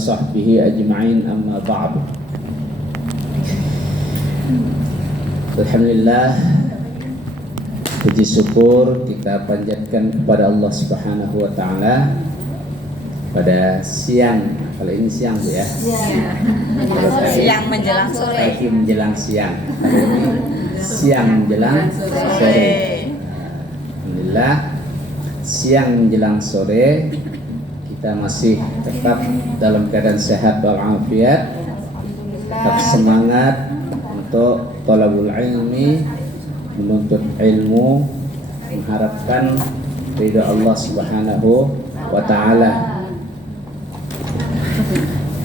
sahbihi ajma'in, amma ba'du. Alhamdulillah, puji syukur kita panjatkan kepada Allah Subhanahu wa taala pada siang. Kalau ini siang Bu ya. Kalau tadi siang menjelang sore. Pagi menjelang siang. Kalau ini siang menjelang sore. Alhamdulillah, siang menjelang sore kita masih tetap dalam keadaan sehat walafiat, tetap semangat untuk thalabul ilmi, menuntut ilmu, mengharapkan ridha Allah Subhanahu wa taala.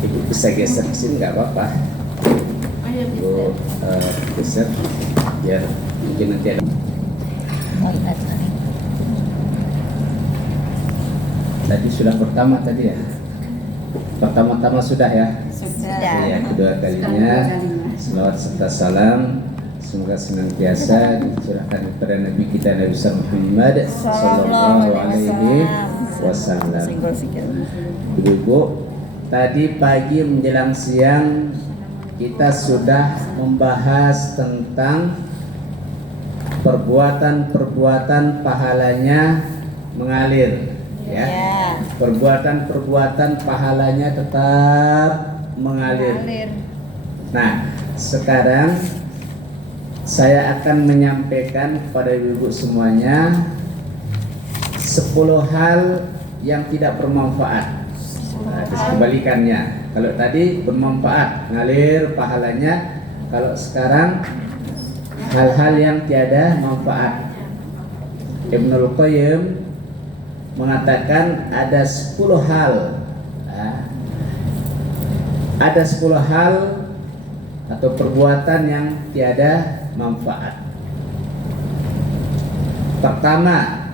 Ibu bisa geser ke sini nggak apa-apa. Ibu geser biar mungkin nanti ada. Tadi sudah pertama tadi ya. Pertama-tama sudah ya. Sudah. Ya, kedua kalinya selawat serta salam semoga senantiasa dicurahkan kepada Nabi kita Nabi Muhammad sallallahu alaihi wasallam. Ibu-ibu, tadi pagi menjelang siang kita sudah membahas tentang perbuatan-perbuatan pahalanya mengalir. Ya, perbuatan-perbuatan pahalanya tetap mengalir. Nah, sekarang saya akan menyampaikan kepada ibu-ibu semuanya 10 hal yang tidak bermanfaat. Nah, kebalikannya. Kalau tadi bermanfaat, ngalir pahalanya. Kalau sekarang hal-hal yang tiada manfaat. Ibnul Qayyim mengatakan ada 10 hal. Ada 10 hal atau perbuatan yang tiada manfaat. Pertama,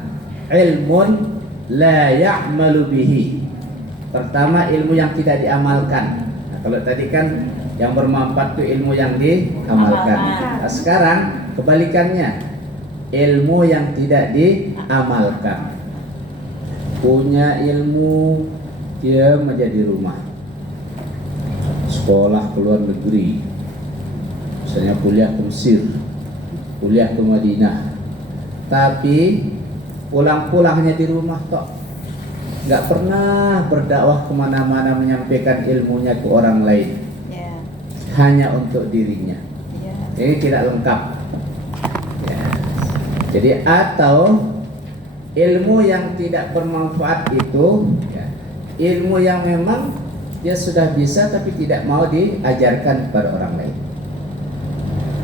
ilmun la ya'malu bihi. Pertama, ilmu yang tidak diamalkan. Nah, kalau tadi kan yang bermanfaat itu ilmu yang diamalkan. Nah, sekarang kebalikannya, ilmu yang tidak diamalkan. Punya ilmu, dia menjadi rumah, sekolah ke luar negeri, misalnya kuliah ke Mesir, kuliah ke Madinah, tapi pulang-pulangnya di rumah tok, nggak pernah berdakwah kemana-mana menyampaikan ilmunya ke orang lain, hanya untuk dirinya. Ini tidak lengkap. Jadi atau ilmu yang tidak bermanfaat itu ilmu yang memang dia sudah bisa tapi tidak mau diajarkan kepada orang lain.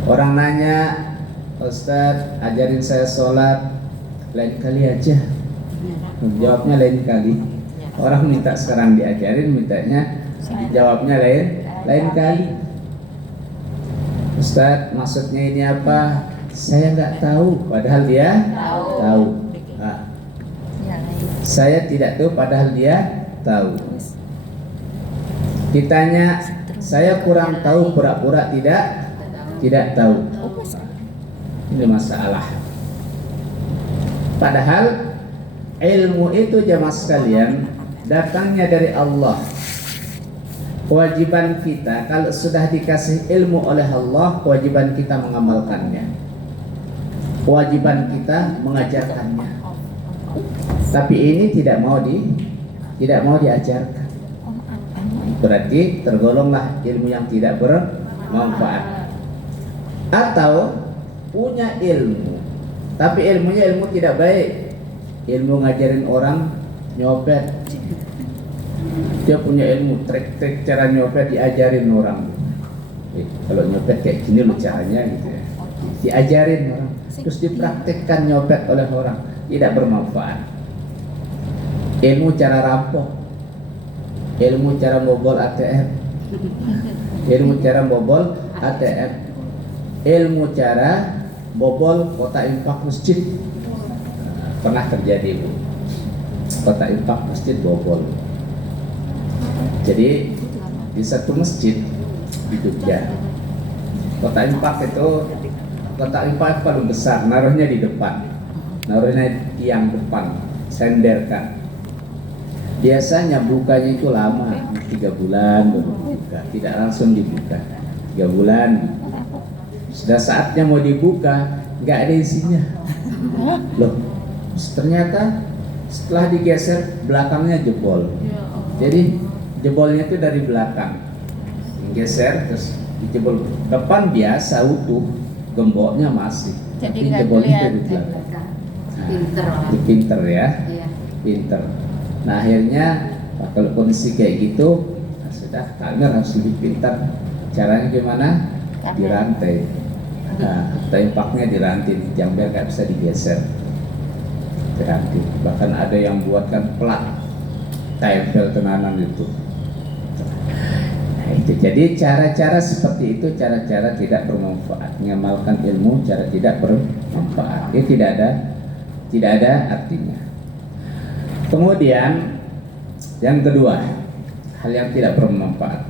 Orang nanya, Ustadz ajarin saya sholat, lain kali aja. Jawabnya lain kali. Orang minta sekarang diajarin, mintanya jawabnya lain kali. Ustadz maksudnya ini apa? Saya nggak tahu, padahal dia tahu. Saya tidak tahu, padahal dia tahu. Ditanya, saya kurang tahu, pura-pura tidak tahu. Ini masalah. Padahal ilmu itu jamaah sekalian datangnya dari Allah. Kewajiban kita kalau sudah dikasih ilmu oleh Allah, kewajiban kita mengamalkannya. Kewajiban kita mengajarkannya. Tapi ini tidak mau diajarkan. Berarti tergolonglah ilmu yang tidak bermanfaat. Atau punya ilmu, tapi ilmunya ilmu tidak baik. Ilmu ngajarin orang nyopet. Dia punya ilmu trik-trik cara nyopet, diajarin orang. Kalau nyopet kayak gini loh caranya gitu ya. Diajarin orang, terus dipraktikkan nyopet oleh orang, tidak bermanfaat. Ilmu cara rampok, ilmu cara bobol ATM, ilmu cara bobol ATM, ilmu cara bobol kotak infak masjid. Pernah terjadi Bu, kotak infak masjid bobol. Jadi di satu masjid di Jogja, kotak infak paling besar, naruhnya di depan, naruhnya tiang depan, senderkan. Biasanya bukanya itu lama, 3 bulan baru dibuka, tidak langsung dibuka. 3 bulan sudah saatnya mau dibuka, nggak ada isinya. Loh, ternyata setelah digeser belakangnya jebol. Jadi jebolnya itu dari belakang, geser terus dijebol. Depan biasa utuh, gemboknya masih. Jadi tapi nggak jebolnya kelihatan. dari belakang. Pinter lah. Pinter ya, Iya. pinter. Nah akhirnya kalau kondisi kayak gitu, nah sudah Kalmer harus lebih pintar. Caranya gimana? Dirantai. Nah, tempaknya dirantai, yang biar nggak bisa digeser. Dirantai. Bahkan ada yang buatkan plat tempel tenanan itu. Nah, itu jadi cara-cara seperti itu, cara-cara tidak bermanfaat, mengamalkan ilmu cara tidak bermanfaat. Itu tidak ada artinya. Kemudian yang kedua, hal yang tidak bermanfaat.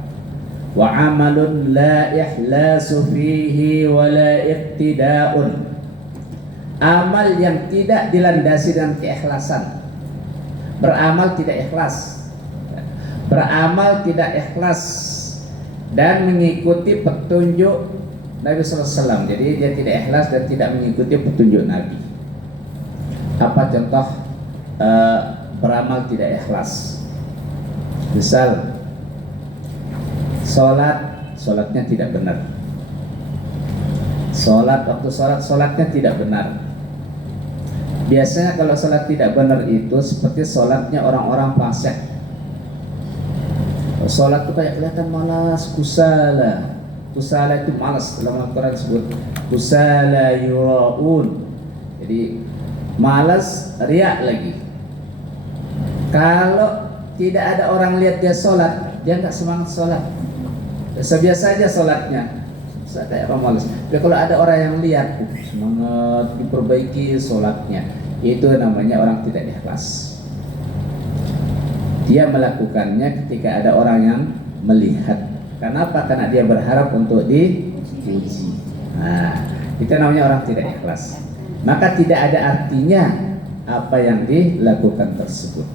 Wa amalun la ihlasu fihi wa la iqtida'un. Amal yang tidak dilandasi dengan keikhlasan. Beramal tidak ikhlas. Beramal tidak ikhlas dan mengikuti petunjuk Nabi SAW. Jadi dia tidak ikhlas dan tidak mengikuti petunjuk Nabi. Apa contoh beramal tidak ikhlas? Misal sholatnya tidak benar. Sholatnya tidak benar. Biasanya kalau sholat tidak benar itu seperti sholatnya orang-orang fasik. Sholat itu kayak kelihatan malas, kusala. Kusala itu malas, dalam Al-Quran disebut kusala yuraun. Jadi malas, riak lagi. Kalau tidak ada orang lihat dia sholat, dia nggak semangat sholat. Biasa aja sholatnya, kayak orang malas. Tapi kalau ada orang yang lihat, semangat diperbaiki sholatnya, itu namanya orang tidak ikhlas. Dia melakukannya ketika ada orang yang melihat. Kenapa? Karena dia berharap untuk dipuji. Nah, itu namanya orang tidak ikhlas. Maka tidak ada artinya apa yang dilakukan tersebut.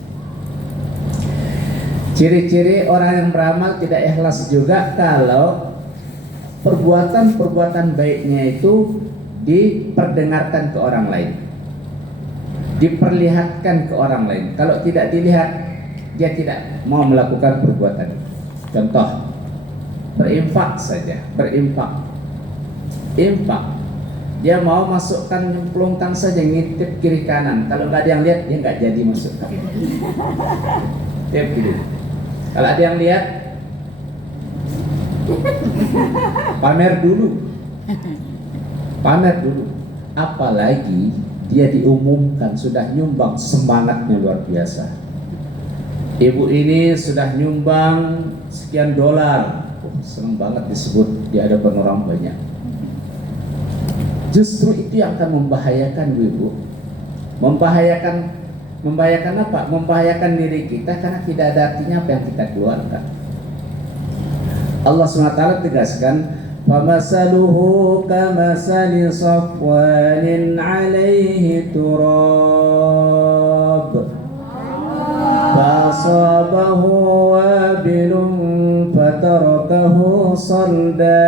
Ciri-ciri orang yang beramal tidak ikhlas juga kalau perbuatan baiknya itu diperdengarkan ke orang lain, diperlihatkan ke orang lain. Kalau tidak dilihat, dia tidak mau melakukan perbuatan. Contoh, berinfak saja, infak. Dia mau masukkan nyemplungkan saja, ngintip kiri kanan. Kalau nggak ada yang lihat, dia nggak jadi masukkan. Tiap gitu. Kalau ada yang lihat, pamer dulu. Apalagi dia diumumkan sudah nyumbang, semangatnya luar biasa. Ibu ini sudah nyumbang sekian dolar. Senang banget disebut di hadapan orang banyak. Justru itu yang akan membahayakan ibu. Membahayakan apa? Membahayakan diri kita karena tidak ada artinya apa yang kita keluarkan. Allah SWT tegaskan, "Famasaluhu kamasali safwanin 'alaihi turab, fasabahu wabilun fatarakahu salda."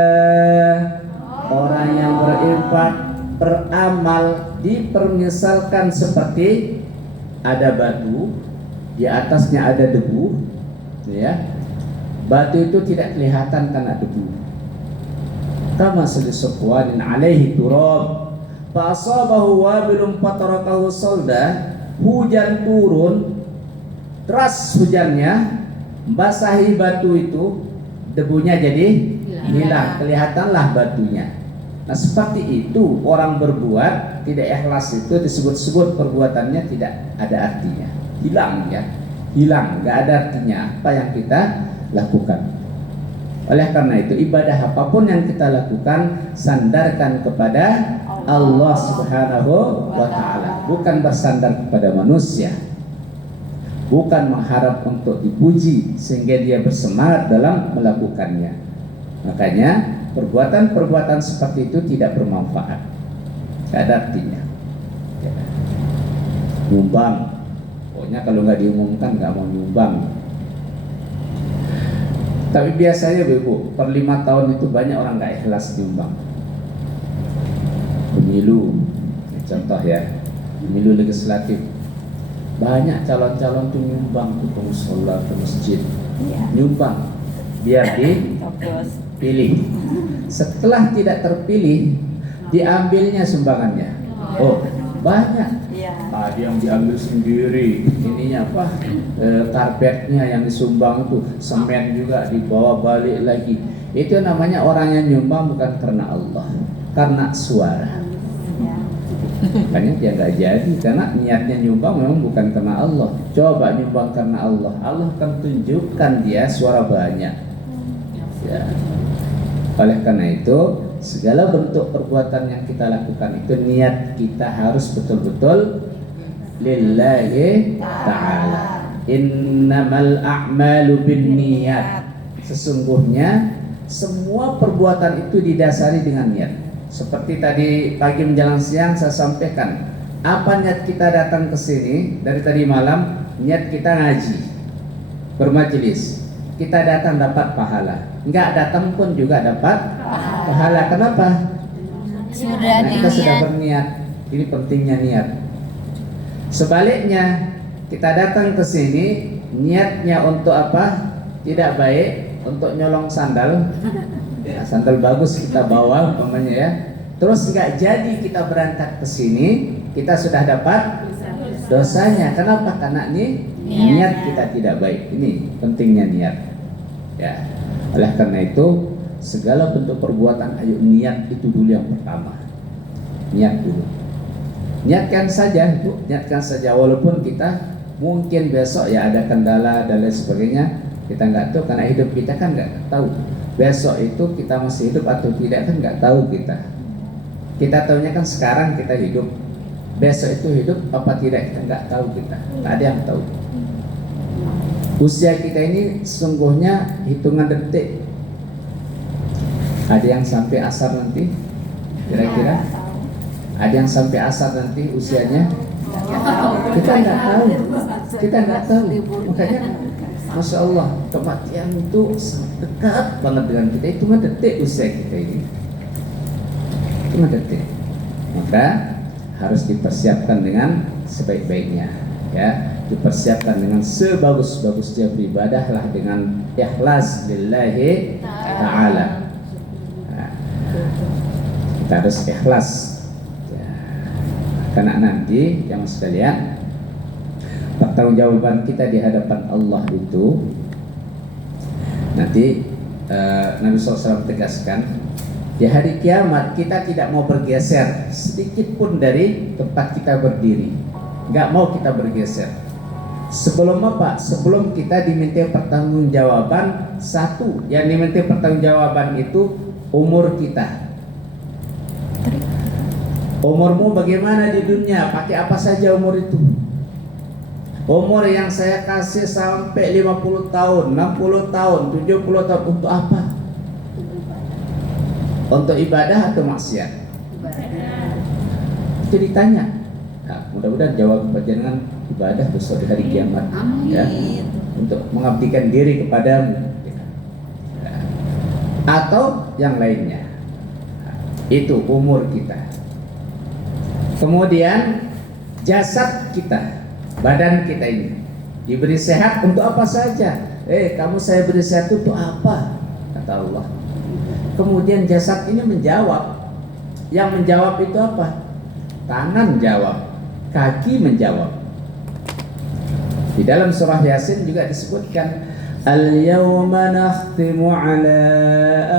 Orang yang berinfak, beramal dipermisalkan seperti ada batu, di atasnya ada debu, ya. Batu itu tidak kelihatan karena debu. Kama salisaqwanin alaihi turab, fa asabahu wabilun fatarakahu salda. Hujan turun, deras hujannya, membasahi batu itu, debunya jadi hilang, kelihatanlah batunya. Nah seperti itu orang berbuat tidak ikhlas itu disebut-sebut perbuatannya tidak ada artinya, hilang, nggak ada artinya apa yang kita lakukan. Oleh karena itu ibadah apapun yang kita lakukan sandarkan kepada Allah Subhanahu wa Ta'ala, bukan bersandar kepada manusia, bukan mengharap untuk dipuji sehingga dia bersemangat dalam melakukannya. Makanya perbuatan seperti itu tidak bermanfaat, tidak ada artinya. Nyumbang, pokoknya kalau nggak diumumkan nggak mau nyumbang. Tapi biasanya Bu, per 5 tahun itu banyak orang nggak ikhlas nyumbang. Pemilu, contoh ya, pemilu legislatif, banyak calon-calon tuh nyumbang ke musola, ke masjid, nyumbang biar dipilih. Setelah tidak terpilih, diambilnya sumbangannya. Oh, banyak. Ada yang diambil sendiri, ininya apa? Karpetnya yang disumbang itu, semen juga dibawa balik lagi. Itu namanya orang yang nyumbang bukan karena Allah, karena suara. Makanya dia nggak jadi karena niatnya nyumbang memang bukan karena Allah. Coba nyumbang karena Allah, Allah akan tunjukkan dia suara banyak. Ya. Oleh karena itu, segala bentuk perbuatan yang kita lakukan itu niat kita harus betul-betul lillahi ta'ala. Innamal a'malu binniyat. Sesungguhnya semua perbuatan itu didasari dengan niat. Seperti tadi pagi menjelang siang saya sampaikan, apa niat kita datang ke sini dari tadi malam? Niat kita ngaji, bermajelis. Kita datang dapat pahala, enggak datang pun juga dapat pahala. Kenapa? Kita sudah berniat. Ini pentingnya niat. Sebaliknya, kita datang ke sini niatnya untuk apa? Tidak baik, untuk nyolong sandal. Ya, sandal bagus kita bawa umpamanya ya. Terus nggak jadi kita berangkat ke sini, kita sudah dapat dosanya. Kenapa? Karena niat kita tidak baik. Ini pentingnya niat. Ya. Oleh karena itu, segala bentuk perbuatan ayo niat itu dulu yang pertama. Niat dulu. Niatkan saja, Bu. Niatkan saja walaupun kita mungkin besok ya ada kendala dan lain sebagainya. Kita nggak tahu karena hidup kita kan nggak tahu. Besok itu kita masih hidup atau tidak kan nggak tahu kita. Kita tahunya kan sekarang kita hidup. Besok itu hidup apa tidak kita nggak tahu kita. Nggak ada yang tahu. Usia kita ini sesungguhnya hitungan detik. Ada yang sampai asar nanti, kira-kira. Ada yang sampai asar nanti usianya. Kita nggak tahu. Kita nggak tahu. Makanya Masya Allah, kematian itu dekat banget dengan kita. Itu mah detik usia kita ini. Itu mah detik. Maka harus dipersiapkan dengan sebaik-baiknya, ya. Dipersiapkan dengan sebagus-bagusnya beribadah lah dengan ikhlas lillahi ta'ala. Nah, kita harus ikhlas, ya. Karena nanti yang sekalian, pertanggungjawaban kita di hadapan Allah itu nanti Nabi SAW tegaskan di hari kiamat kita tidak mau bergeser sedikit pun dari tempat kita berdiri, nggak mau kita bergeser. Sebelum apa? Sebelum kita diminta pertanggungjawaban. Satu yang diminta pertanggungjawaban itu umur kita. Umurmu bagaimana di dunia? Pakai apa saja umur itu? Umur yang saya kasih sampai 50 tahun, 60 tahun, 70 tahun untuk apa? Untuk ibadah atau maksiat? Itu ditanya. Nah, mudah-mudahan jawab dengan ibadah besok di hari kiamat. Ya, untuk mengabdikan diri kepadamu. Ya. Atau yang lainnya. Nah, itu umur kita. Kemudian jasad kita. Badan kita ini diberi sehat untuk apa saja. Kamu saya beri sehat untuk apa? Kata Allah. Kemudian jasad ini menjawab. Yang menjawab itu apa? Tangan jawab, kaki menjawab. Di dalam surah Yasin juga disebutkan al-yawma nakhtimu ala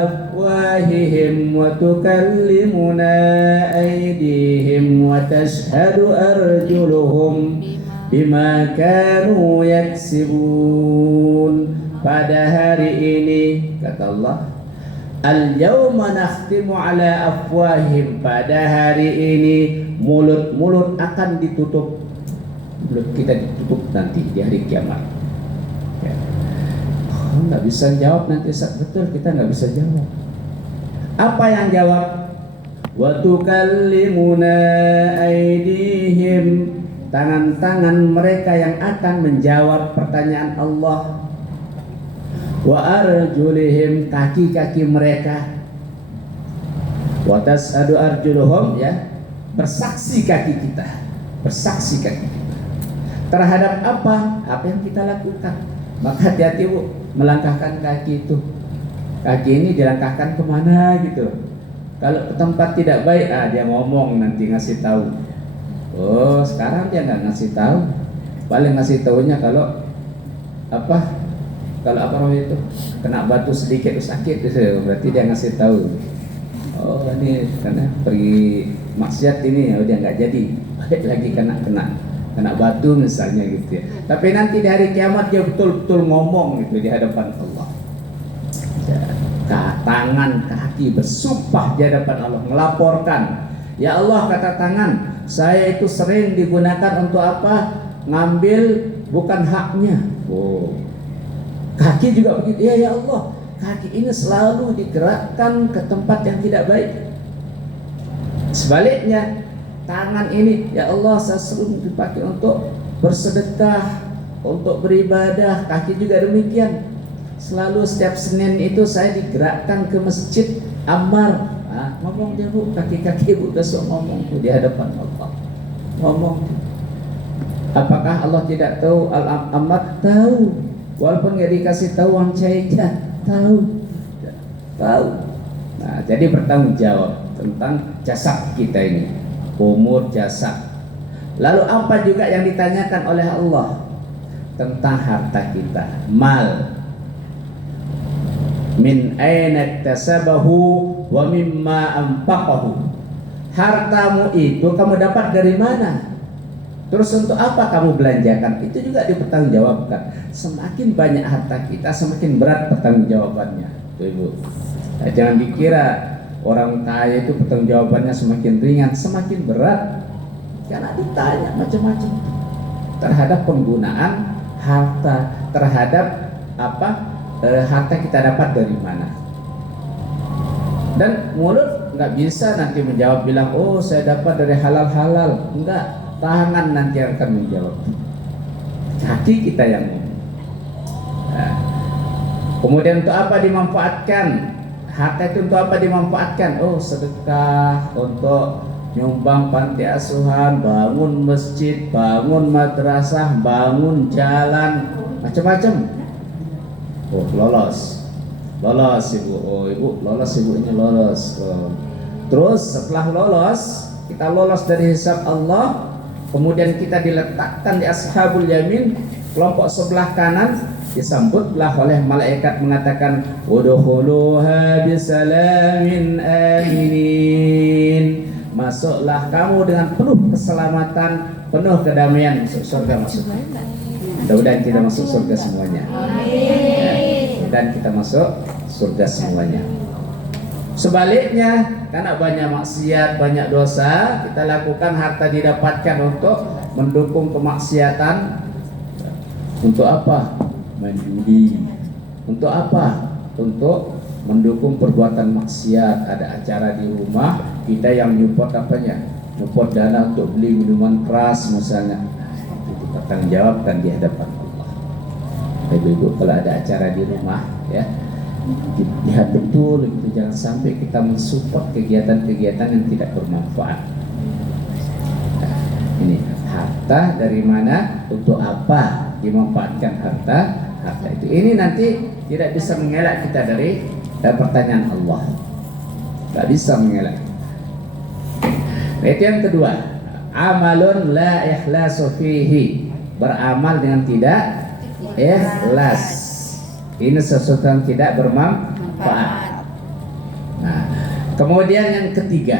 afwahihim wa tukallimuna aydihim wa tashhadu arjuluhum bima kanu yaksibun. Pada hari ini kata Allah, al-yawma nakhtimu ala afwahim. Pada hari ini mulut-mulut akan ditutup. Mulut kita ditutup nanti di hari kiamat. Ya. Nggak bisa jawab nanti. Betul, kita nggak bisa jawab. Apa yang jawab? Wa tukallimuna aydihim. Tangan-tangan mereka yang akan menjawab pertanyaan Allah. wa arjulihim, kaki-kaki mereka, wa tas'adu arjuluhum, ya, bersaksi kaki kita, bersaksi kaki kita terhadap apa yang kita lakukan. Maka hati-hati Bu, melangkahkan kaki itu. Kaki ini dilangkahkan kemana gitu. Kalau ke tempat tidak baik, dia ngomong nanti ngasih tahu. Oh, sekarang dia nggak ngasih tahu. Paling ngasih tahunya kalau itu kena batu sedikit sakit gitu, berarti dia ngasih tahu. Oh, ini karena pergi maksiat ini, ya udah nggak jadi, balik lagi kena batu misalnya gitu ya. Tapi nanti di hari kiamat dia betul-betul ngomong gitu di hadapan Allah. Tangan, kaki bersumpah di hadapan Allah, melaporkan, ya Allah, kata tangan, saya itu sering digunakan untuk apa? Ngambil bukan haknya. Oh, kaki juga begitu. Ya Allah, kaki ini selalu digerakkan ke tempat yang tidak baik. Sebaliknya, tangan ini, ya Allah, saya sering dipakai untuk bersedekah, untuk beribadah. Kaki juga demikian. Selalu setiap Senin itu saya digerakkan ke masjid Ammar. Ngomong dia Bu, kaki-kaki Bu besok ngomong Bu di hadapan Allah. Ngomong. Apakah Allah tidak tahu? Al-Ammar tahu. Walaupun nggak dikasih tahu Wang Caika tahu. Nah, jadi bertanggung jawab tentang jasad kita ini, umur jasad. Lalu apa juga yang ditanyakan oleh Allah tentang harta kita, mal. Min aina iktasabahu wa mimma anfaqahu. Hartamu itu kamu dapat dari mana? Terus untuk apa kamu belanjakan? Itu juga dipertanggungjawabkan. Semakin banyak harta kita, semakin berat pertanggungjawabannya. Tuh Ibu. Nah, jangan dikira orang kaya itu pertanggungjawabannya semakin ringan, semakin berat. Karena ditanya macam-macam terhadap penggunaan harta, terhadap harta kita dapat dari mana. Dan mulut nggak bisa nanti menjawab bilang, oh saya dapat dari halal-halal. Enggak, tangan nanti akan menjawab. Kaki kita yang ngomong. Nah, kemudian untuk apa dimanfaatkan? Harta itu untuk apa dimanfaatkan? Oh, sedekah, untuk nyumbang panti asuhan, bangun masjid, bangun madrasah, bangun jalan, macam-macam. Oh, lolos Ibu. Oh, Ibu lolos, Ibu ini lolos. Oh. Terus setelah lolos, kita lolos dari hisab Allah, kemudian kita diletakkan di ashabul yamin, kelompok sebelah kanan, disambutlah oleh malaikat mengatakan, udkhuluha bisalamin aminin. Masuklah kamu dengan penuh keselamatan, penuh kedamaian, masuk surga. Mudah-mudahan kita masuk surga semuanya. Dan kita masuk surga semuanya. Sebaliknya, karena banyak maksiat, banyak dosa, kita lakukan harta didapatkan untuk mendukung kemaksiatan. Untuk apa? Menjudi. Untuk apa? Untuk mendukung perbuatan maksiat. Ada acara di rumah, kita yang nyupport nyupport dana untuk beli minuman keras misalnya. Itu bertanggung jawabkan di hadapan Allah. Ibu-ibu, kalau ada acara di rumah, ya, lihat betul itu, jangan sampai kita mensupport kegiatan-kegiatan yang tidak bermanfaat. Nah, ini harta dari mana, untuk apa dimanfaatkan harta itu. Ini nanti tidak bisa mengelak kita dari pertanyaan Allah. Tidak bisa mengelak. Nah, itu yang kedua, amalun la ikhlasu fihi, beramal dengan tidak ikhlas. Ini sesuatu yang tidak bermanfaat. Nah, kemudian yang ketiga,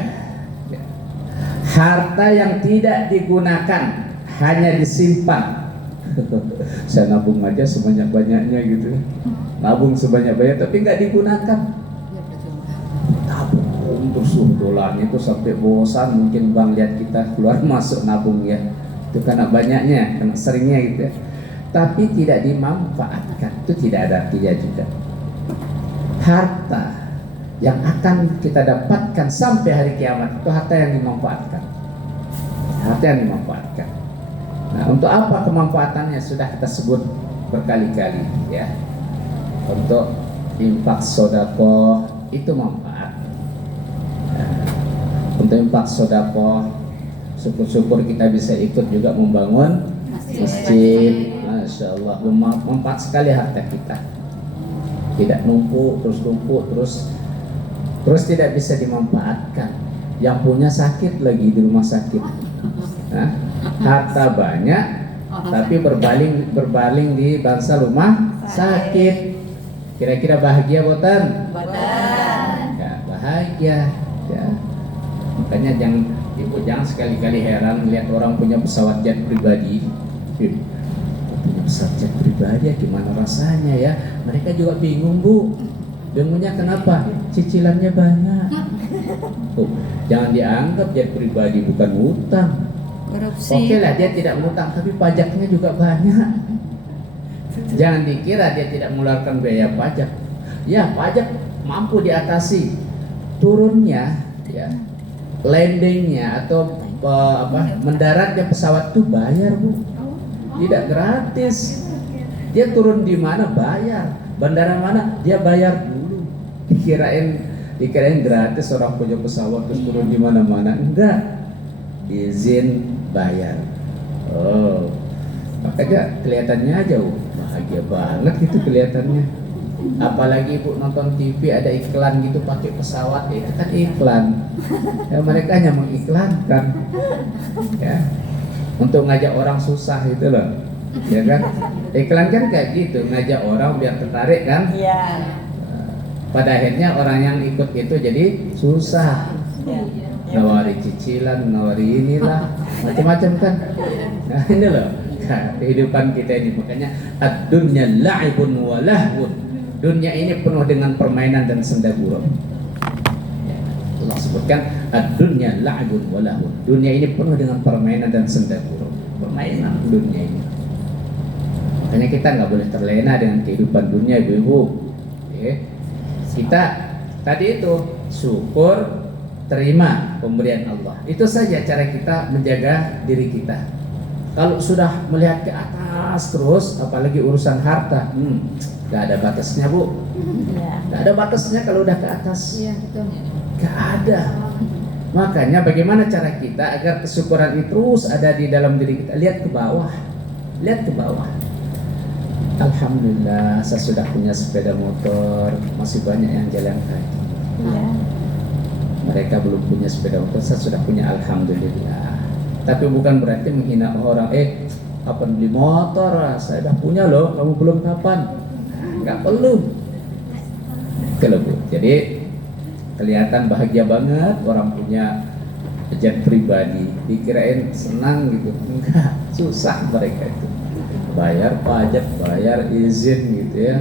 harta yang tidak digunakan, hanya disimpan. Saya nabung aja sebanyak-banyaknya gitu, nabung sebanyak-banyak tapi nggak digunakan. Tabung terus dolar itu sampai bosan, mungkin bank lihat kita keluar masuk nabung ya, itu karena banyaknya, karena seringnya gitu ya. Tapi tidak dimanfaatkan, itu tidak ada artinya juga. Harta yang akan kita dapatkan sampai hari kiamat itu harta yang dimanfaatkan. Harta yang dimanfaatkan. Nah, untuk apa kemanfaatannya sudah kita sebut berkali-kali ya. untuk infak sedekah itu manfaat. Untuk infak sedekah, syukur-syukur kita bisa ikut juga membangun masjid. Masya Allah, manfaat sekali harta kita. Tidak numpuk terus tidak bisa dimanfaatkan. Yang punya sakit lagi di rumah sakit. Nah, harta banyak tapi berbaling di bangsa rumah sakit. Kira-kira bahagia boten? Ya, bahagia. Ya. Makanya ibu jangan sekali-kali heran lihat orang punya pesawat jet pribadi. Punya pesawat jet pribadi gimana rasanya ya? Mereka juga bingung, Bu. Bingungnya kenapa? Cicilannya banyak. Jangan dianggap jet pribadi bukan utang. Oke lah, dia tidak ngutang, tapi pajaknya juga banyak. Jangan dikira dia tidak mengeluarkan biaya pajak. Ya, pajak mampu diatasi. Turunnya, ya, landingnya atau mendaratnya pesawat itu bayar, Bu. Tidak gratis. Dia turun di mana bayar. Bandara mana dia bayar dulu. Dikirain gratis orang punya pesawat terus turun di mana-mana. Enggak. Izin bayar. Oh, makanya kelihatannya aja bahagia banget gitu kelihatannya. Apalagi ibu nonton TV ada iklan gitu pakai pesawat, itu kan iklan. Ya, mereka hanya mengiklankan, ya, untuk ngajak orang susah itu loh, ya kan? Iklan kan kayak gitu, ngajak orang biar tertarik kan? Iya. Pada akhirnya orang yang ikut itu jadi susah. Nawari cicilan, nawari inilah, macam-macam kan. Nah ini loh kehidupan kita ini. Makanya ad-dunya la'ibun wa lahwun. Dunia ini penuh dengan permainan dan senda gurau. Allah sebutkan ad-dunya la'ibun wa lahwun. Dunia ini penuh dengan permainan dan senda gurau. Permainan dunia ini. Makanya kita nggak boleh terlena dengan kehidupan dunia, ibu-ibu. Kita tadi itu syukur, terima pemberian Allah. Itu saja cara kita menjaga diri kita. Kalau sudah melihat ke atas terus, apalagi urusan harta, gak ada batasnya, Bu. Gak ada batasnya kalau udah ke atas. Gak ada. Makanya bagaimana cara kita agar kesyukuran itu terus ada di dalam diri kita? Lihat ke bawah. Lihat ke bawah. Alhamdulillah, saya sudah punya sepeda motor. Masih banyak yang jalan kaki. Mereka belum punya sepeda motor, saya sudah punya, alhamdulillah. Tapi bukan berarti menghina orang. Kapan beli motor? Saya sudah punya loh, kamu belum kapan? Nggak perlu. Kalau Bu, jadi kelihatan bahagia banget orang punya jet pribadi. Dikirain senang gitu, enggak, susah mereka itu. Bayar pajak, bayar izin gitu ya.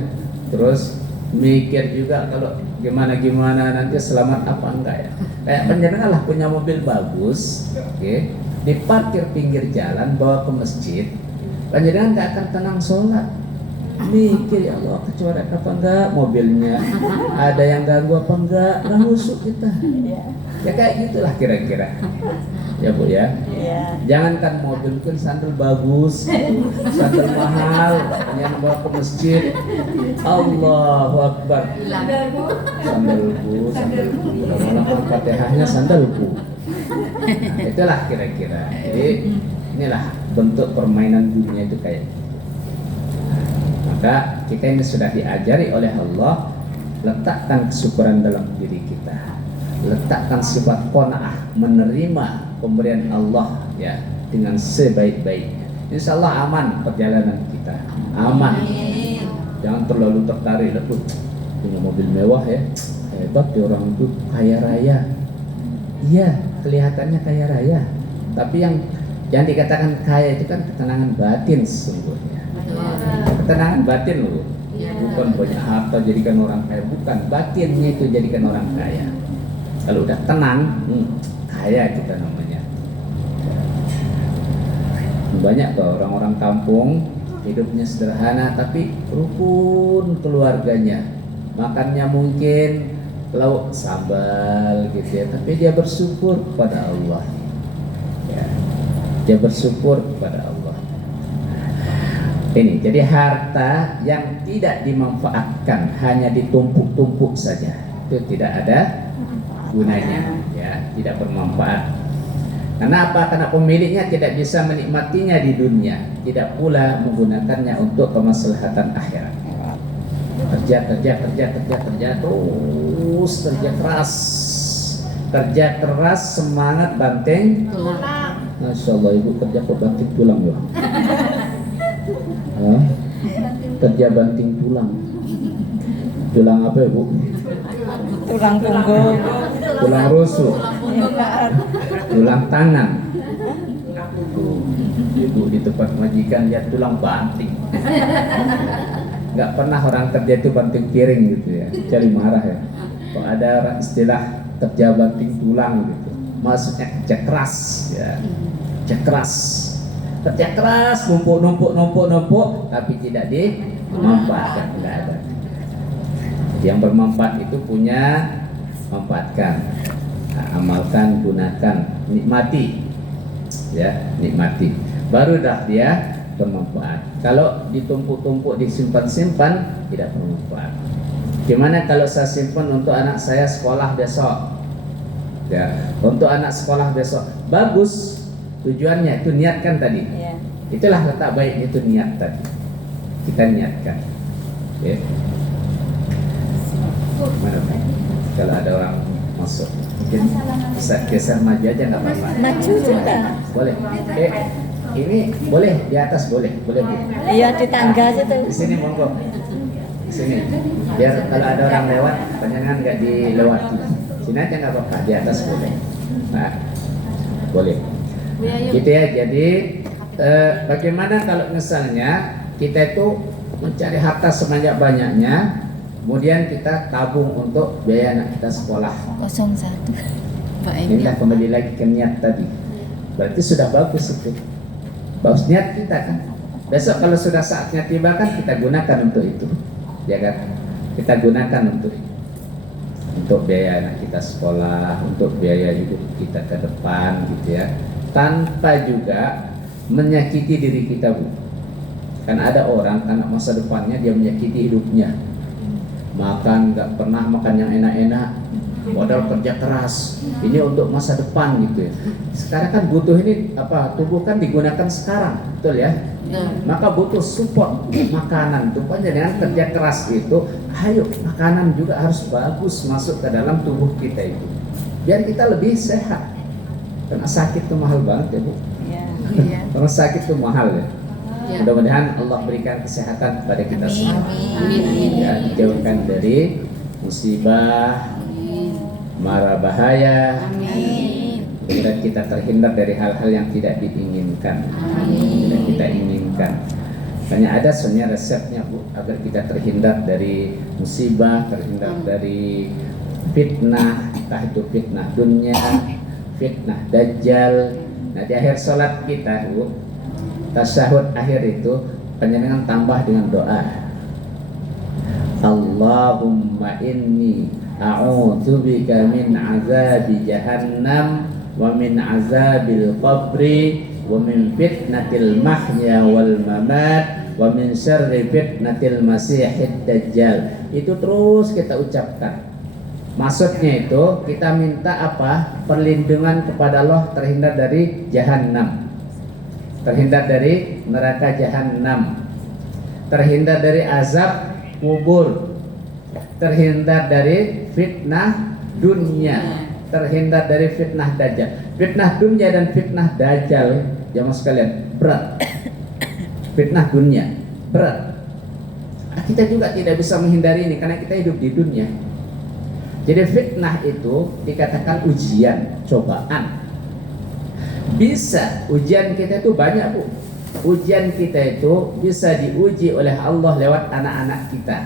Terus mikir juga kalau gimana nanti selamat apa enggak ya. Kayak penjenengan lah punya mobil bagus, oke, diparkir pinggir jalan bawa ke masjid, penjenengan nggak akan tenang sholat. Mikir ya Allah kecoret apa enggak mobilnya, ada yang ganggu apa enggak, nggak husuk kita. Ya kayak gitulah kira-kira. Ya Bu ya. Jangankan mobil pun sandal bagus, sandal mahal, yang bawa ke masjid. Allahu Akbar. Sandalku. Malam Al-Fatihahnya sandalku. Nah, itulah kira-kira. Jadi inilah bentuk permainan dunia itu kayak. Maka kita ini sudah diajari oleh Allah, letakkan kesyukuran dalam diri kita. Letakkan sifat qanaah, menerima pemberian Allah ya dengan sebaik-baiknya. Insya Allah aman perjalanan kita, aman. Jangan terlalu tertarik, punya mobil mewah ya, hebat ya orang itu kaya raya. Iya, kelihatannya kaya raya, tapi yang dikatakan kaya itu kan ketenangan batin sesungguhnya. Ketenangan batin loh, bukan banyak harta jadikan orang kaya, bukan, batinnya itu jadikan orang kaya. Kalau udah tenang, kaya kita namanya. Banyak tuh orang-orang kampung hidupnya sederhana tapi rukun keluarganya. Makannya mungkin lauk sambal gitu ya, tapi dia bersyukur kepada Allah. Ya, dia bersyukur kepada Allah. Ini jadi harta yang tidak dimanfaatkan, hanya ditumpuk-tumpuk saja, itu tidak ada gunanya, ya, tidak bermanfaat. Kenapa? Karena pemiliknya tidak bisa menikmatinya di dunia, tidak pula menggunakannya untuk kemaslahatan akhirat. Kerja terus, kerja keras, semangat banting tulang. Masya Allah, ibu kerja kok banting tulang ya? Kerja banting tulang. Tulang apa ibu? Tulang punggung, Tulang rusuk, tulang tangan. Ibu di tempat majikan lihat tulang banting. Nggak pernah orang kerja itu banting piring gitu ya, cari marah ya. Kok ada istilah kerja banting tulang gitu, maksudnya kerja keras ya, kerja keras, numpuk, tapi tidak dimanfaatkan, nggak ada. Yang bermanfaat itu punya, manfaatkan, amalkan, gunakan, nikmati, ya, nikmati. Baru dah dia bermanfaat. Kalau ditumpuk-tumpuk, disimpan-simpan, tidak bermanfaat. Gimana kalau saya simpan untuk anak saya sekolah besok? Ya, untuk anak sekolah besok bagus, tujuannya itu niatkan tadi. ya. Itulah letak baik, itu niat tadi. Kita niatkan. Oke. Mana? Kalau ada orang masuk, mungkin bisa geser maju aja, nggak apa-apa. Maju sudah. Boleh. Ini boleh di atas, boleh Bu. Iya, di tangga situ. Di sini monggo. Di sini. Biar kalau ada orang lewat, panjangan nggak dilewati. Sini aja nggak apa-apa, di atas boleh. Nah, boleh. Gitu ya. Jadi bagaimana kalau misalnya kita itu mencari harta sebanyak-banyaknya, kemudian kita tabung untuk biaya anak kita sekolah. 01. Ini kita kembali lagi ke niat tadi. Berarti sudah bagus itu. Bagus niat kita kan. Besok kalau sudah saatnya tiba kan kita gunakan untuk itu. Ya kan? Kita gunakan untuk biaya anak kita sekolah, untuk biaya hidup kita ke depan gitu ya. Tanpa juga menyakiti diri kita, Bu. Kan ada orang karena masa depannya dia menyakiti hidupnya. Makan nggak pernah makan yang enak-enak, modal kerja keras. Ini untuk masa depan gitu ya. Sekarang kan butuh ini apa? Tubuh kan digunakan sekarang, betul ya? Maka butuh support makanan. Rupanya dengan kerja keras itu, ayo makanan juga harus bagus masuk ke dalam tubuh kita itu, biar kita lebih sehat. Karena sakit itu mahal banget ya Bu. Iya. Karena sakit itu mahal ya. Mudah-mudahan Allah berikan kesehatan kepada kita semua. Ya, dijauhkan dari musibah, mara bahaya. Kemudian kita terhindar dari hal-hal yang tidak diinginkan, tidak kita inginkan. Hanya ada sebenarnya resepnya Bu, agar kita terhindar dari musibah, terhindar dari fitnah, entah itu fitnah dunia, fitnah dajjal. Nah, di akhir sholat kita Bu, tasyahud akhir itu panjenengan tambah dengan doa. Allahumma inni a'udzubika min azabi jahannam wa min azabil qabri wa min fitnatil mahya wal mamat wa min syarri fitnatil masihid dajjal. Itu terus kita ucapkan. Maksudnya itu kita minta apa? Perlindungan kepada Allah terhindar dari jahannam, terhindar dari neraka jahannam, terhindar dari azab kubur, terhindar dari fitnah dunia, terhindar dari fitnah dajjal. Fitnah dunia dan fitnah dajjal, jamaah sekalian, berat. Fitnah dunia berat. Kita juga tidak bisa menghindari ini karena kita hidup di dunia. Jadi fitnah itu dikatakan ujian, cobaan. Bisa ujian kita itu banyak Bu. Ujian kita itu bisa diuji oleh Allah lewat anak-anak kita.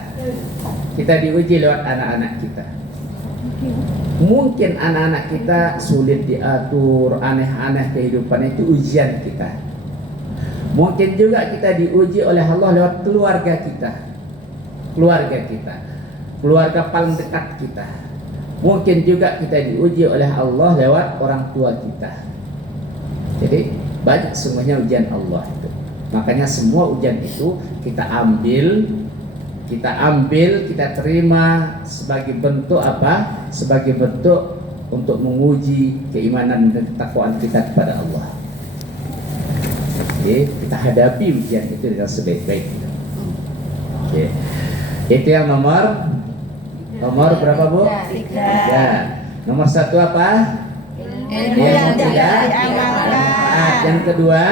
Kita diuji lewat anak-anak kita. Mungkin anak-anak kita sulit diatur, aneh-aneh kehidupan, itu ujian kita. Mungkin juga kita diuji oleh Allah lewat keluarga kita. Keluarga paling dekat kita. Mungkin juga kita diuji oleh Allah lewat orang tua kita. Jadi banyak semuanya ujian Allah itu. Makanya semua ujian itu kita ambil kita ambil, kita terima sebagai bentuk apa? Sebagai bentuk untuk menguji keimanan dan ketakwaan kita kepada Allah. Oke, kita hadapi ujian itu dengan sebaik-baiknya. Oke. Itu yang nomor berapa, Bu? 3. Nomor 1 apa? Ilmu yang tidak diamalkan. Yang kedua,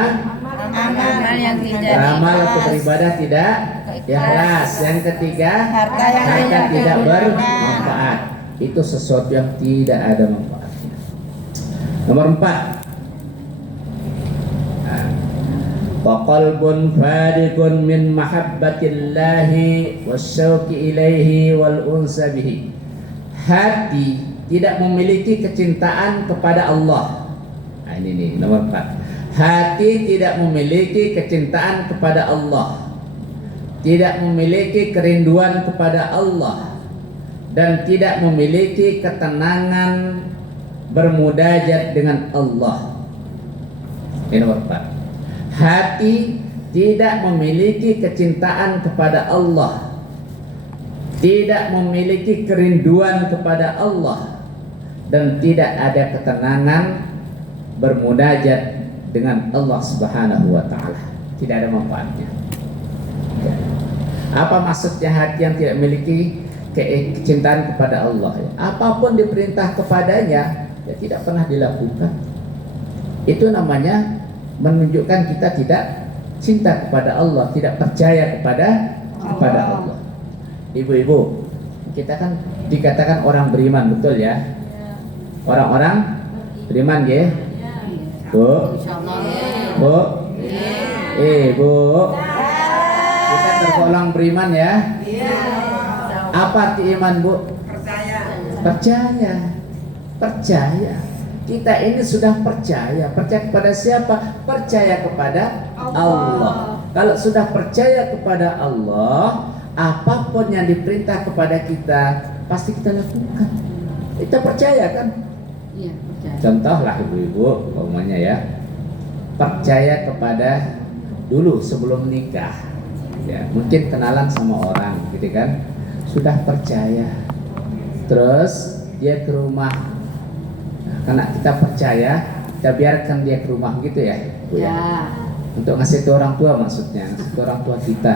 amal yang tidak beramal atau beribadah tidak ikhlas. Yang ketiga, harta yang harta tidak tidak bermanfaat. bermanfaat. Itu sesuatu yang tidak ada manfaatnya. Nomor 4, wa qalbun fariqun min mahabbatillahi wasyauqi ilaihi wal unsa bihi. Hati tidak memiliki kecintaan kepada Allah. Nah, ini nih nomor 4. Hati tidak memiliki kecintaan kepada Allah, tidak memiliki kerinduan kepada Allah, dan tidak memiliki ketenangan bermunajat dengan Allah. Ini nomor 4. Hati tidak memiliki kecintaan kepada Allah, tidak memiliki kerinduan kepada Allah, dan tidak ada ketenangan bermunajat dengan Allah Subhanahu wa taala. Tidak ada manfaatnya. Apa maksudnya hati yang tidak memiliki kecintaan kepada Allah? Apapun diperintah kepadanya, ya tidak pernah dilakukan. Itu namanya menunjukkan kita tidak cinta kepada Allah, tidak percaya kepada Allah. Ibu-ibu, kita kan dikatakan orang beriman, betul ya? Orang-orang beriman ya? Bu, Bu, Bu, kita tergolong beriman ya? Apa arti iman, Bu? Percaya. Kita ini sudah percaya kepada siapa? Percaya kepada Allah. Kalau sudah percaya kepada Allah, apapun yang diperintah kepada kita pasti kita lakukan. Kita percaya kan? Iya, percaya. Contohlah ibu-ibu, umpamanya ya, percaya kepada dulu sebelum nikah, ya mungkin kenalan sama orang, gitu kan? Sudah percaya, terus dia ke rumah. Karena kita percaya, kita biarkan dia ke rumah gitu ya, Bu, ya. Untuk ngasih ke orang tua maksudnya, ngasih ke orang tua kita.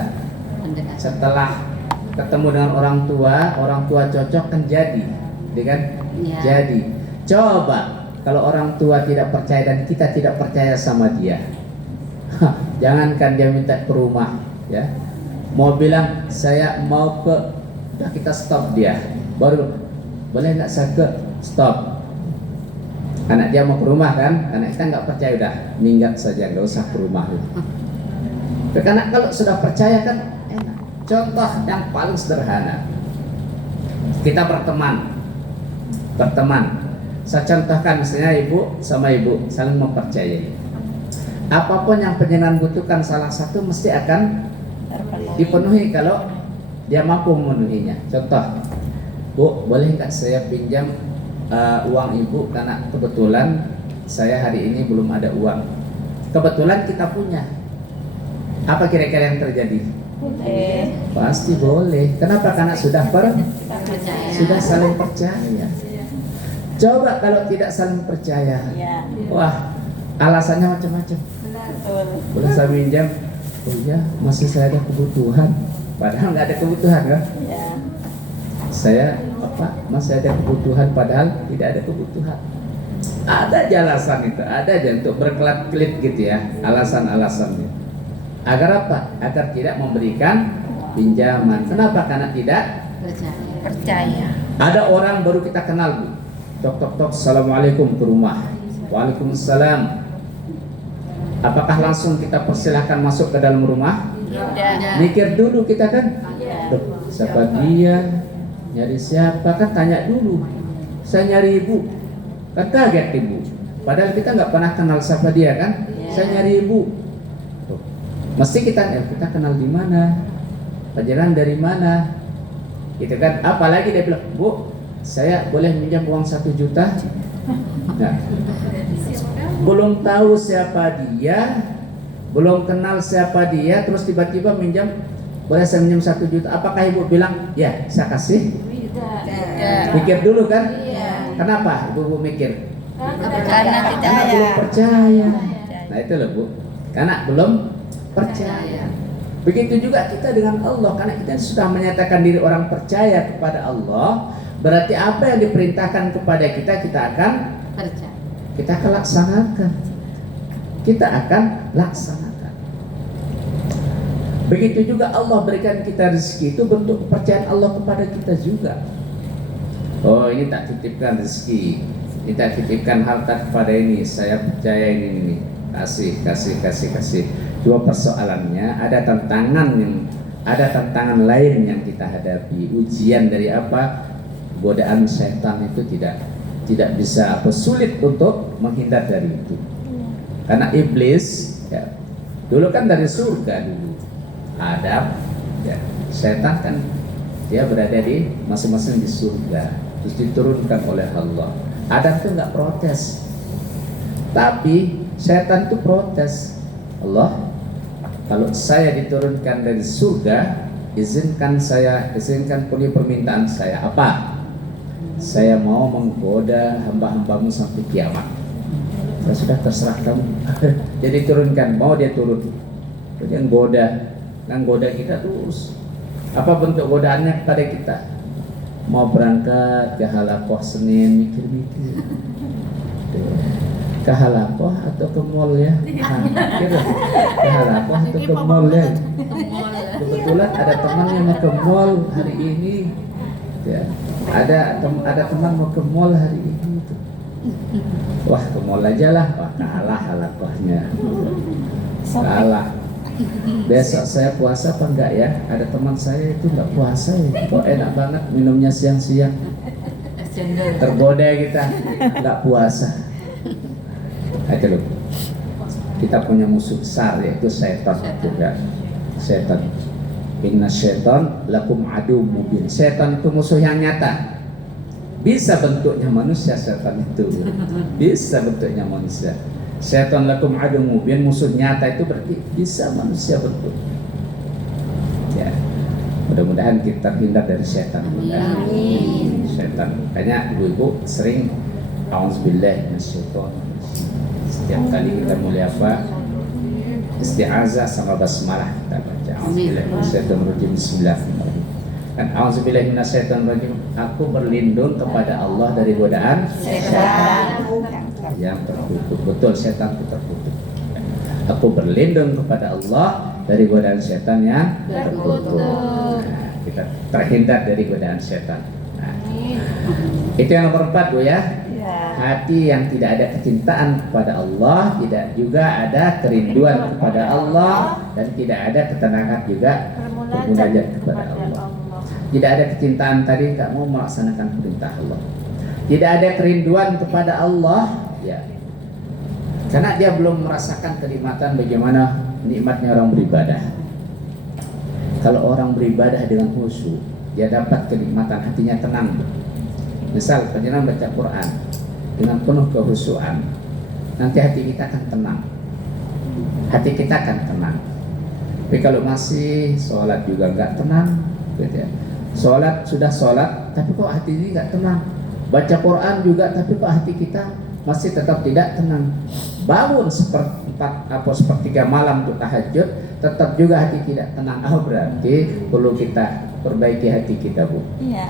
Setelah ketemu dengan orang tua cocok kan jadi, gitu kan? Ya. Jadi, coba kalau orang tua tidak percaya dan kita tidak percaya sama dia, jangankan dia minta ke rumah, ya, mau bilang saya mau ke, udah kita stop dia, baru boleh nggak saya ke stop. Anak dia mau ke rumah kan, anak kita nggak percaya, udah minggat saja, nggak usah ke rumah. Karena kalau sudah percaya kan enak. Contoh yang paling sederhana, kita berteman. Saya contohkan misalnya ibu sama ibu saling mempercayai. Apapun yang penjenengan butuhkan salah satu mesti akan dipenuhi kalau dia mampu memenuhinya. Contoh, Bu, boleh nggak saya pinjam uang ibu karena kebetulan saya hari ini belum ada uang. Kebetulan kita punya. Apa kira-kira yang terjadi? Pasti boleh. Kenapa? Karena sudah saling percaya. Coba kalau tidak saling percaya, wah alasannya macam-macam. Boleh saya pinjam? Oh iya, masih saya ada kebutuhan. Padahal nggak ada kebutuhan kan? Saya masih ada kebutuhan padahal tidak ada kebutuhan. Ada aja alasan itu, ada aja untuk berkelit-kelit gitu ya, alasan-alasannya. Agar apa? Agar tidak memberikan pinjaman. Kenapa? Karena tidak percaya. Ada orang baru kita kenal, Bu. Tok, assalamualaikum ke rumah. Waalaikumsalam. Apakah langsung kita persilahkan masuk ke dalam rumah? Tidak. Mikir dulu kita kan. Loh, siapa dia? Nyari siapa? Kan tanya dulu. Saya nyari ibu. Kan kaget ibu. Padahal kita nggak pernah kenal siapa dia kan. Saya nyari ibu. Tuh. Mesti kita kenal di mana? Pelajaran dari mana? Gitu kan. Apalagi dia bilang, Bu, saya boleh minjam uang 1 juta? Nah, belum tahu siapa dia, belum kenal siapa dia, terus tiba-tiba minjam boleh saya minjem 1 juta? Apakah ibu bilang, ya saya kasih? Tidak. Pikir dulu kan? Iya. Kenapa ibu mikir? Karena tidak Karena belum percaya. Nah itu loh Bu, karena belum percaya. Begitu juga kita dengan Allah, karena kita sudah menyatakan diri orang percaya kepada Allah, berarti apa yang diperintahkan kepada kita, kita akan laksanakan. Kita akan laksanakan. Begitu juga Allah berikan kita rezeki, itu bentuk kepercayaan Allah kepada kita juga. Oh ini tak titipkan rezeki, kita titipkan harta kepada ini, saya percaya ini. Kasih. Cuma persoalannya ada tantangan lain yang kita hadapi. Ujian dari apa? Godaan setan itu tidak bisa, sulit untuk menghindar dari itu. Karena iblis ya, dulu kan dari surga dulu. Adam ya, setan kan dia berada di masing-masing di surga, terus diturunkan oleh Allah. Adam tuh nggak protes, tapi setan tuh protes. Allah, kalau saya diturunkan dari surga, izinkan penuhi permintaan saya. Apa? Saya mau menggoda hamba-hambamu sampai kiamat. Saya sudah terserah kamu. Jadi turunkan, mau dia turun. Dia goda kita terus. Apa bentuk godaannya kepada kita? Mau berangkat ke Halakoh Senin, mikir-mikir. Ke Halakoh atau ke mall ya? Mikir ke Halakoh atau ke mall ya? Kebetulan ada teman yang mau ke mall hari ini. Ya, ada teman mau ke mall hari ini. Wah, ke mall aja lah. Wah, kalah Halakohnya. Kalah. Besok saya puasa apa enggak ya? Ada teman saya itu enggak puasa ya. Kok enak banget minumnya siang-siang. Tergoda kita enggak puasa. Aja loh. Kita punya musuh besar yaitu setan juga. Setan. Inna syaitan lakum adu mubin. Setan itu musuh yang nyata. Bisa bentuknya manusia setan itu. Bisa bentuknya manusia. Setan lakum adu mubin, musuh nyata itu berarti bisa manusia bentuk. Ya. Mudah-mudahan kita terhindar dari setan. Amin. Setan. Makanya ibu-ibu sering auzubillahi minasyaitonir rajim. Setiap kali kita mulai apa? Isti'azah sama basmalah kita baca. Auzubillahi minasyaitonir rajim. Bismillahirrahmanirrahim. Kan auzubillahi minasyaitonir rajim. Aku berlindung kepada Allah dari godaan setan yang terkutuk. Betul, setan itu terkutuk. Aku berlindung kepada Allah dari godaan setan yang terkutuk. Nah, kita terhindar dari godaan setan. Nah, itu yang nomor 4 Bu ya. Hati yang tidak ada kecintaan kepada Allah, tidak juga ada kerinduan kepada Allah, dan tidak ada ketenangan juga bermunajat kepada Allah. Tidak ada kecintaan tadi, tak mau melaksanakan perintah Allah. Tidak ada kerinduan kepada Allah, ya, karena dia belum merasakan kenikmatan bagaimana nikmatnya orang beribadah. Kalau orang beribadah dengan khusyuk, dia dapat kenikmatan, hatinya tenang. Misal penjenengan baca Quran dengan penuh kehusuan, nanti hati kita akan tenang. Hati kita akan tenang. Tapi kalau masih sholat juga nggak tenang, gitu ya. Sudah sholat, tapi kok hati ini nggak tenang. Baca Quran juga, tapi kok hati kita masih tetap tidak tenang. Bangun sepertiga malam untuk tahajud, tetap juga hati tidak tenang. Berarti perlu kita perbaiki hati kita, Bu. Iya.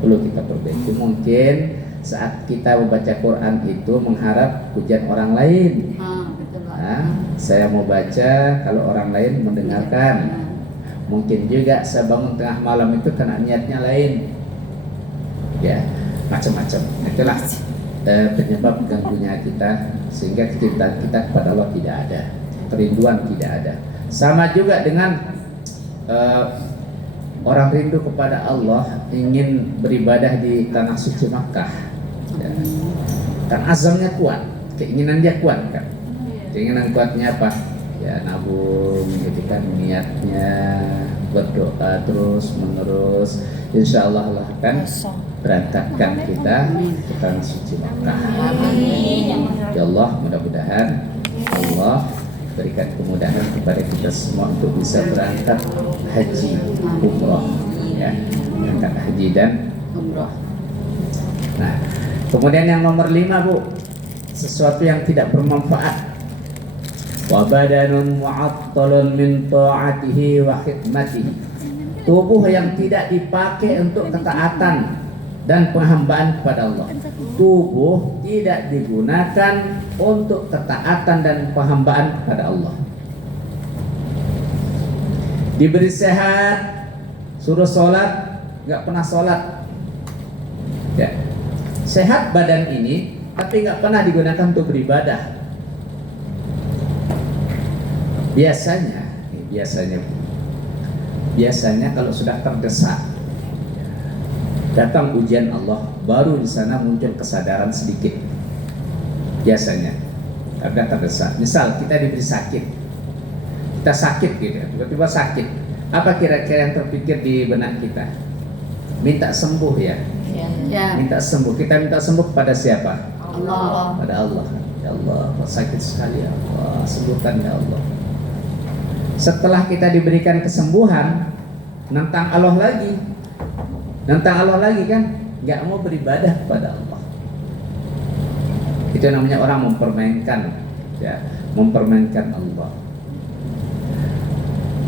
Perlu kita perbaiki. Mungkin saat kita membaca Quran itu mengharap pujian orang lain. Nah, saya mau baca kalau orang lain mendengarkan. Mungkin juga saya bangun tengah malam itu karena niatnya lain. Ya, macam-macam. Itulah penyebab ganggunya kita, sehingga kecintaan kita kepada Allah tidak ada, kerinduan tidak ada. Sama juga dengan orang rindu kepada Allah, ingin beribadah di tanah suci Makkah, ya. Kan azamnya kuat, keinginan dia kuat kan. Keinginan kuatnya apa? Ya nabung, gitu kan, niatnya berdoa terus menerus. Insya Allah lah kan berangkatkan kita ke tanah suci Makkah. Ya Allah, mudah-mudahan Allah berikan kemudahan kepada kita semua untuk bisa berangkat haji umrah, ya, berangkat haji dan umrah. Nah, kemudian yang nomor 5 Bu, sesuatu yang tidak bermanfaat. Wa badanun mu'attalun min ta'atihi wa khidmatihi. Tubuh yang tidak dipakai untuk ketaatan dan penghambaan kepada Allah. Tubuh tidak digunakan untuk ketaatan dan penghambaan kepada Allah. Diberi sehat, suruh sholat, nggak pernah sholat. Ya. Sehat badan ini, tapi nggak pernah digunakan untuk beribadah. Biasanya kalau sudah terdesak, datang ujian Allah, baru di sana muncul kesadaran sedikit. Biasanya karena terdesak. Misal kita diberi sakit, kita sakit gitu, tiba-tiba sakit. Apa kira-kira yang terpikir di benak kita? Minta sembuh ya. Ya. Minta sembuh. Kita minta sembuh kepada siapa? Allah. Pada Allah. Ya Allah, kok sakit sekali ya Allah, sembuhkan ya Allah. Setelah kita diberikan kesembuhan, nantang Allah lagi kan, nggak mau beribadah kepada Allah. Itu namanya orang mempermainkan, ya, mempermainkan Allah.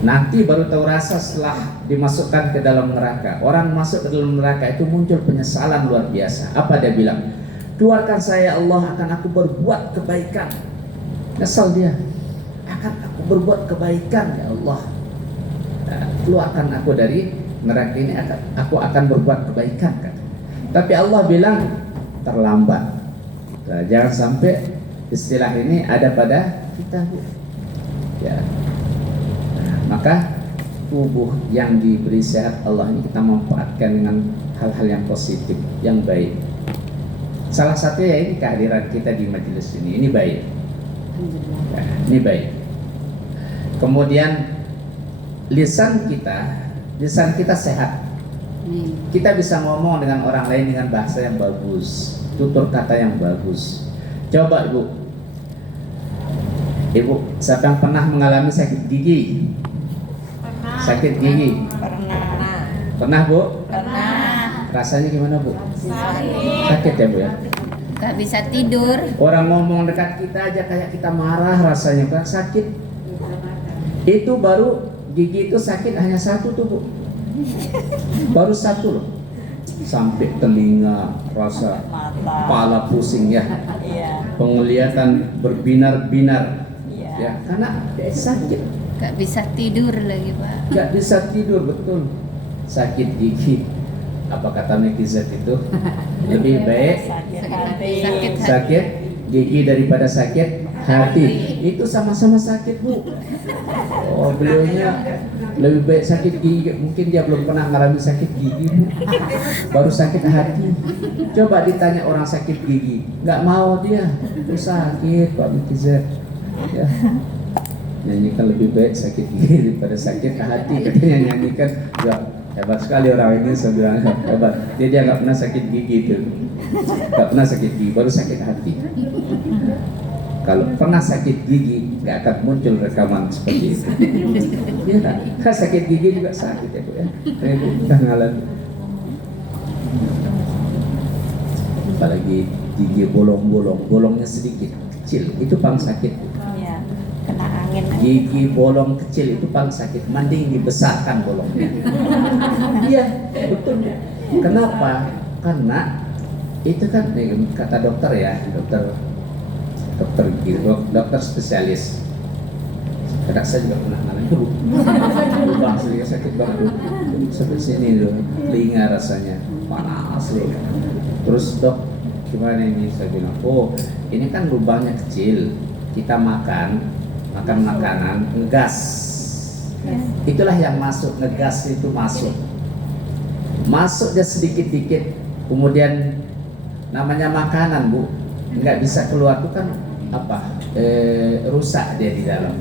Nanti baru tahu rasa setelah dimasukkan ke dalam neraka. Orang masuk ke dalam neraka itu muncul penyesalan luar biasa. Apa dia bilang? Keluarkan saya Allah, akan aku berbuat kebaikan. Nyesal dia. Akan aku berbuat kebaikan ya Allah. Nah, keluarkan aku dari neraka ini, aku akan berbuat kebaikan kata. Tapi Allah bilang terlambat. Nah, jangan sampai istilah ini ada pada kita. Ya. Nah, maka tubuh yang diberi sehat Allah ini kita manfaatkan dengan hal-hal yang positif, yang baik. Salah satunya ini kehadiran kita di majelis ini baik. Nah, ini baik. Kemudian lisan kita sehat. Kita bisa ngomong dengan orang lain dengan bahasa yang bagus, tutur kata yang bagus. Coba Ibu, siapa yang pernah mengalami sakit gigi? Pernah. Sakit gigi? Pernah Bu? Pernah. Rasanya gimana Bu? Sakit ya Bu ya? Gak bisa tidur. Orang ngomong dekat kita aja kayak kita marah, rasanya kan sakit. Itu baru gigi itu sakit hanya satu tuh Bu, baru satu loh, sampai telinga rasa kepala pusing ya, penglihatan berbinar-binar ya, karena sakit. Gak bisa tidur lagi Pak. Gak bisa tidur, betul. Sakit gigi, apa kata netizen itu, lebih baik sakit gigi daripada sakit hati. Itu sama-sama sakit Bu. Oh, beliaunya lebih baik sakit gigi, mungkin dia belum pernah mengalami sakit gigi Bu, baru sakit hati. Coba ditanya orang sakit gigi, nggak mau dia, itu sakit Pak netizen ya. Nyanyikan lebih baik sakit gigi daripada sakit hati, katanya nyanyikan. Ya, hebat sekali orang ini, saya bilang hebat. Dia nggak pernah sakit gigi itu, nggak pernah sakit gigi, baru sakit hati. Kalau pernah sakit gigi, nggak akan muncul rekaman seperti itu. Iya kan? Sakit gigi juga sakit ya Bu ya. Saya udah ngalamin. Apalagi gigi bolongnya sedikit, kecil, itu paling sakit. Iya, kena angin. Gigi bolong kecil itu paling sakit, mending dibesarkan bolongnya. Iya, betul. Kenapa? Karena itu kan kata dokter ya, dokter spesialis. Kadang saya juga pernah ngalamin itu, lubang sakit banget, sampai sini loh, telinga rasanya panas loh. Terus dok, gimana ini? Saya bilang, oh ini kan lubangnya kecil, kita makan makanan ngegas, itulah yang masuk, ngegas itu masuknya sedikit-dikit, kemudian namanya makanan Bu, nggak bisa keluar tuh kan rusak dia di dalam.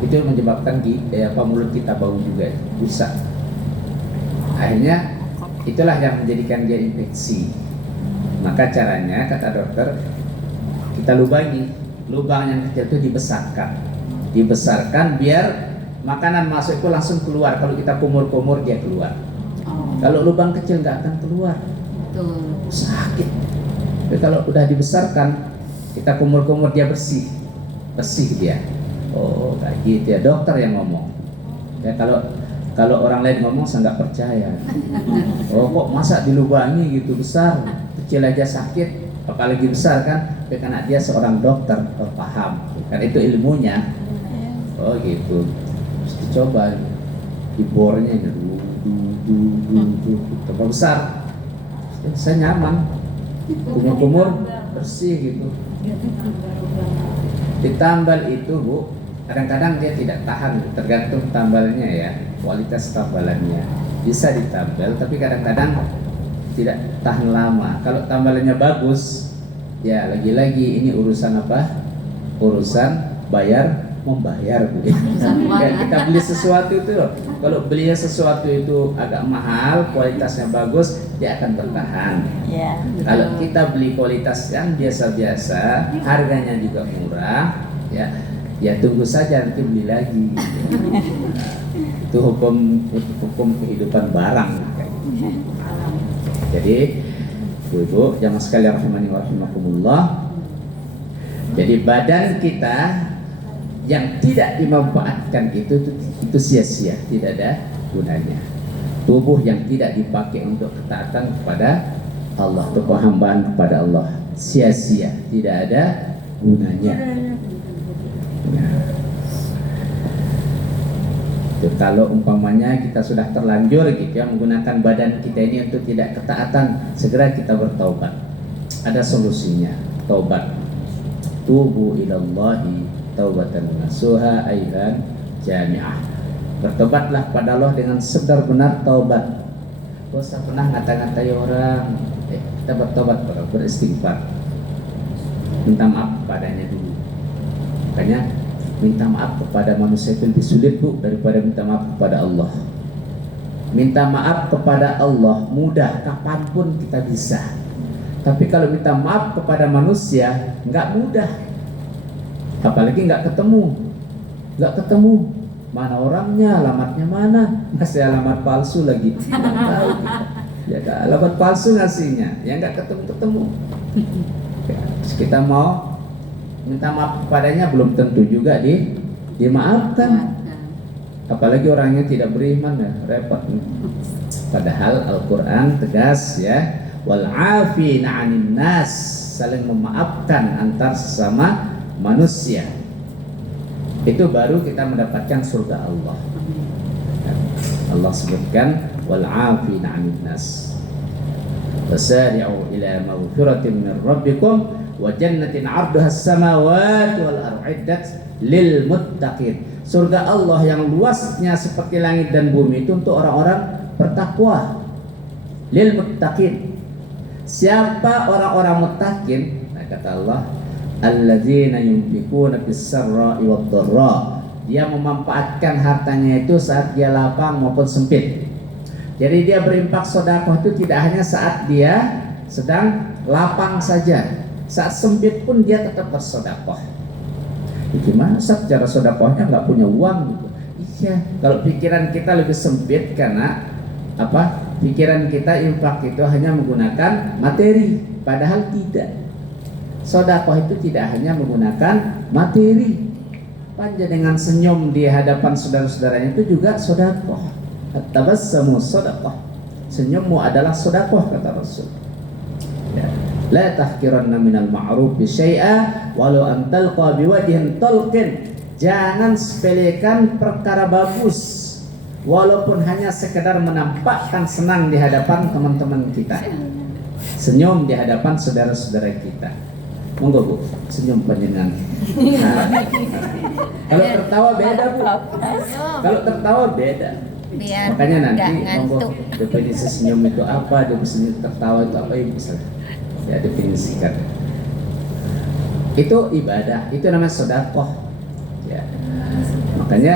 Itu menyebabkan mulut kita bau juga, rusak. Akhirnya itulah yang menjadikan dia infeksi. Maka caranya kata dokter, kita lubangi lubang yang kecil itu dibesarkan biar makanan masuk itu langsung keluar. Kalau kita kumur-kumur dia keluar. Kalau lubang kecil nggak akan keluar, Betul. sakit. Tapi kalau udah dibesarkan, kita kumur-kumur dia bersih dia. Oh kayak gitu ya, dokter yang ngomong. Ya kalau orang lain ngomong saya nggak percaya. Oh kok masa dilubangi gitu besar, kecil aja sakit, apalagi besar kan? Ya, karena dia seorang dokter, paham. Kan itu ilmunya. Oh gitu. Terus dicoba dibornya tambah besar. Saya nyaman, kumur-kumur bersih gitu. Ditambal itu Bu, kadang-kadang dia tidak tahan, tergantung tambalnya ya, kualitas tambalannya. Bisa ditambal, tapi kadang-kadang tidak tahan lama. Kalau tambalannya bagus, ya lagi-lagi ini urusan apa? Urusan bayar membayar Bu. Ya, kita beli sesuatu itu loh. Kalau beli sesuatu itu agak mahal, kualitasnya bagus, dia akan bertahan. Ya. Kalau kita beli kualitas yang biasa-biasa, harganya juga murah, ya tunggu saja nanti beli lagi. Itu hukum kehidupan barang. Jadi, Ibu, jamaah sekalian rahimani wa rahimakumullah. Jadi badan kita yang tidak dimanfaatkan itu sia-sia, tidak ada gunanya. Tubuh yang tidak dipakai untuk ketaatan kepada Allah, untuk penghambaan kepada Allah, sia-sia, tidak ada gunanya. Nah, itu kalau umpamanya kita sudah terlanjur gitu ya menggunakan badan kita ini untuk tidak ketaatan, segera kita bertaubat. Ada solusinya, taubat. Tubu ilallahi taubatan nasuha aidan jami'ah. Bertobatlah pada Allah dengan sebenar-benar taubat. Gak usah pernah ngata-ngatai orang. Kita bertobat, beristighfar, minta maaf padanya dulu. Makanya minta maaf kepada manusia itu lebih sulit Bu daripada minta maaf kepada Allah. Minta maaf kepada Allah mudah, kapanpun kita bisa. Tapi kalau minta maaf kepada manusia nggak mudah. Apalagi nggak ketemu. Mana orangnya, alamatnya mana? Ngasih alamat palsu lagi. Nggak tahu kita. Ya alamat palsu ngasihnya, ya nggak ketemu. Ya, kita mau minta maaf kepadanya belum tentu juga dimaafkan. Apalagi orangnya tidak beriman ya, repot. Padahal Al-Quran tegas ya, wal afina 'anin nas, saling memaafkan antar sesama manusia. Itu baru kita mendapatkan surga Allah. Allah sebutkan wal afina 'anil nas. Wasari'u ila maghfiratin min rabbikum wa jannatin 'arduha as-samawati wal ardh lil muttaqin. Surga Allah yang luasnya seperti langit dan bumi itu untuk orang-orang bertakwa. Lil muttaqin. Siapa orang-orang muttaqin? Nah, kata Allah, alladzina yunfikuna fis-sarra'i wad-dharra. Dia memanfaatkan hartanya itu saat dia lapang maupun sempit. Jadi dia berinfak sedekah itu tidak hanya saat dia sedang lapang saja. Saat sempit pun dia tetap bersedekah. Gimana cara sedekahnya nggak punya uang gitu? Iya, kalau pikiran kita lebih sempit karena apa? Pikiran kita infak itu hanya menggunakan materi, padahal tidak. Sedekah itu tidak hanya menggunakan materi. Panjenengan senyum di hadapan saudara-saudaranya itu juga sedekah. At-tabassamu sedekah. Senyummu adalah sedekah kata Rasul. Ya. La tahkiranna minal ma'ruf bi syai'a walau an talqa biwajhin talqin. Jangan sepelekan perkara bagus walaupun hanya sekedar menampakkan senang di hadapan teman-teman kita. Senyum di hadapan saudara-saudara kita. Monggo Bu, senyum panjenengan. Kalau tertawa beda Bu. Kalau tertawa beda. Biar Makanya nanti nggak monggo ngantuk. definisi senyum itu apa, definisi tertawa itu apa, Ibu bisa ya definisikan. Itu ibadah, itu namanya sedekah. Ya. Makanya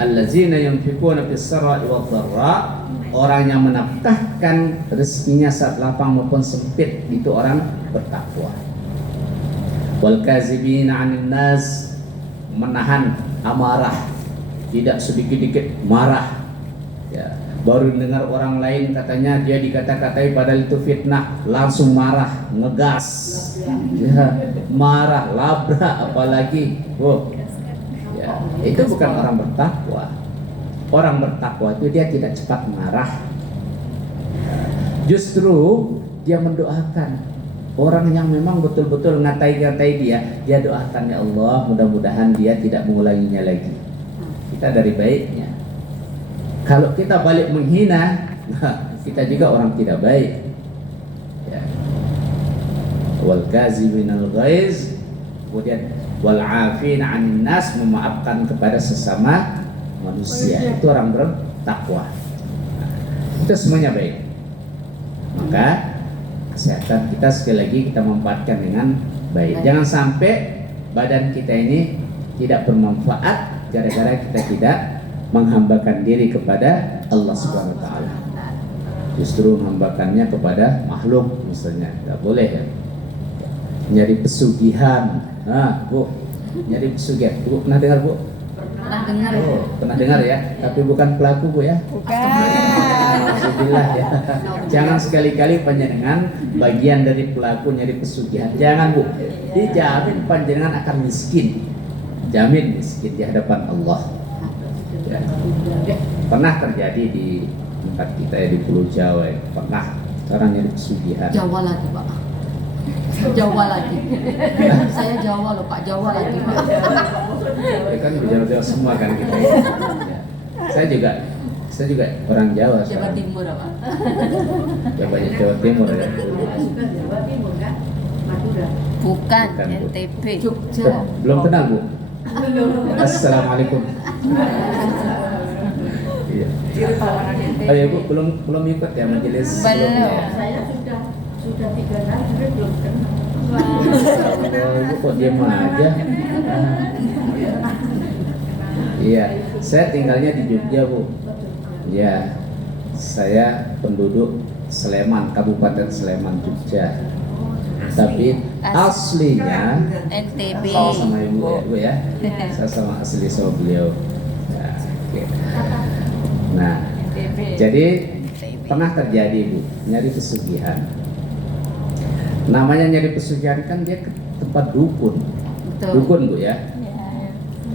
allazina yunfikuna fis-sarra'i wad-dharra, orang yang menafkahkan rezekinya saat lapang maupun sempit itu orang bertakwa. Wal kazibina 'anil nas, menahan amarah, tidak sedikit-dikit marah. Ya, baru dengar orang lain katanya dia dikata-katai padahal itu fitnah, langsung marah, ngegas. Ya, marah, labrak apalagi. Oh. Ya, itu bukan orang bertakwa. Orang bertakwa itu dia tidak cepat marah. Justru dia mendoakan orang yang memang betul-betul ngatai-ngatai dia doakan, ya Allah mudah-mudahan dia tidak mengulanginya lagi. Kita dari baiknya. Kalau kita balik menghina, kita juga orang tidak baik. Ya. Wal kaziminal ghaiz, kemudian wal 'afina 'anil nas, memaafkan kepada sesama manusia. Itu orang bertakwa. Itu semuanya baik. Maka kesehatan kita sekali lagi kita manfaatkan dengan baik. Jangan sampai badan kita ini tidak bermanfaat gara-gara kita tidak menghambakan diri kepada Allah Subhanahu wa taala. Justru menghambakannya kepada makhluk misalnya. Tidak boleh ya. Nyari pesugihan. Bu, nyari pesugihan. Bu, pernah dengar, Bu? Pernah dengar. Oh, pernah dengar ya, tapi bukan pelaku, Bu ya. Alhamdulillah ya. Jangan sekali-kali panjenengan bagian dari pelaku nyari pesugihan. Jangan, Bu. Dijamin panjenengan akan miskin. Jamin miskin di hadapan Allah. Ya. Pernah terjadi di tempat kita ya, di Pulau Jawa ya. Pernah orang nyari pesugihan. Jawa lagi, Pak. Jawa lagi. Saya Jawa loh, Pak. Jawa lagi, Pak. Ya kan Jawa semua kan kita. Ya. Saya juga orang Jawa. Jawa Timur, Pak. Jawa Timur ya. Jawa Timur kan? Madura. Bukan, Bukan, Bu. NTB. Jogja. Belum kenal, Bu? Assalamualaikum. Iya. Oh ya, Bu, belum ikut ya majelis Belum. sebelumnya ya? Saya sudah 3 tahun tapi belum kenal. Oh, Ibu kok diam aja? Iya, saya tinggalnya di Jogja, Bu. Ya, saya penduduk Sleman, Kabupaten Sleman, Jogja. Tapi aslinya NTB. sama Ibu ya, Bu ya. Saya sama asli sama beliau. Ya, oke. Nah, jadi pernah terjadi, Bu, nyari pesugihan. Namanya nyari pesugihan kan dia ke tempat dukun. Betul. Dukun, Bu ya.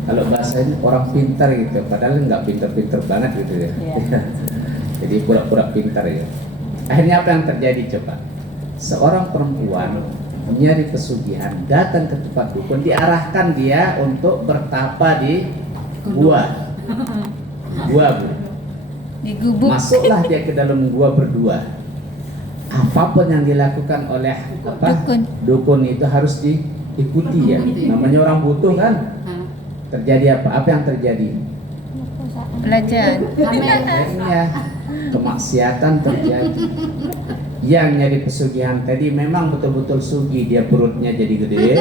Kalau bahasanya orang pintar gitu, padahal nggak pintar-pintar banget gitu ya. Jadi pura-pura pintar ya. Akhirnya apa yang terjadi coba? Seorang perempuan nyari pesugihan, datang ke tempat dukun, diarahkan dia untuk bertapa di gua. Gua, Bu. Di gubuk. Masuklah dia ke dalam gua berdua. Apapun yang dilakukan oleh dukun itu harus diikuti ya. Namanya orang butuh kan. Terjadi apa? Apa yang terjadi? Belajar. Akhirnya kemaksiatan terjadi. Yang nyari pesugihan tadi memang betul-betul sugi, dia perutnya jadi gede,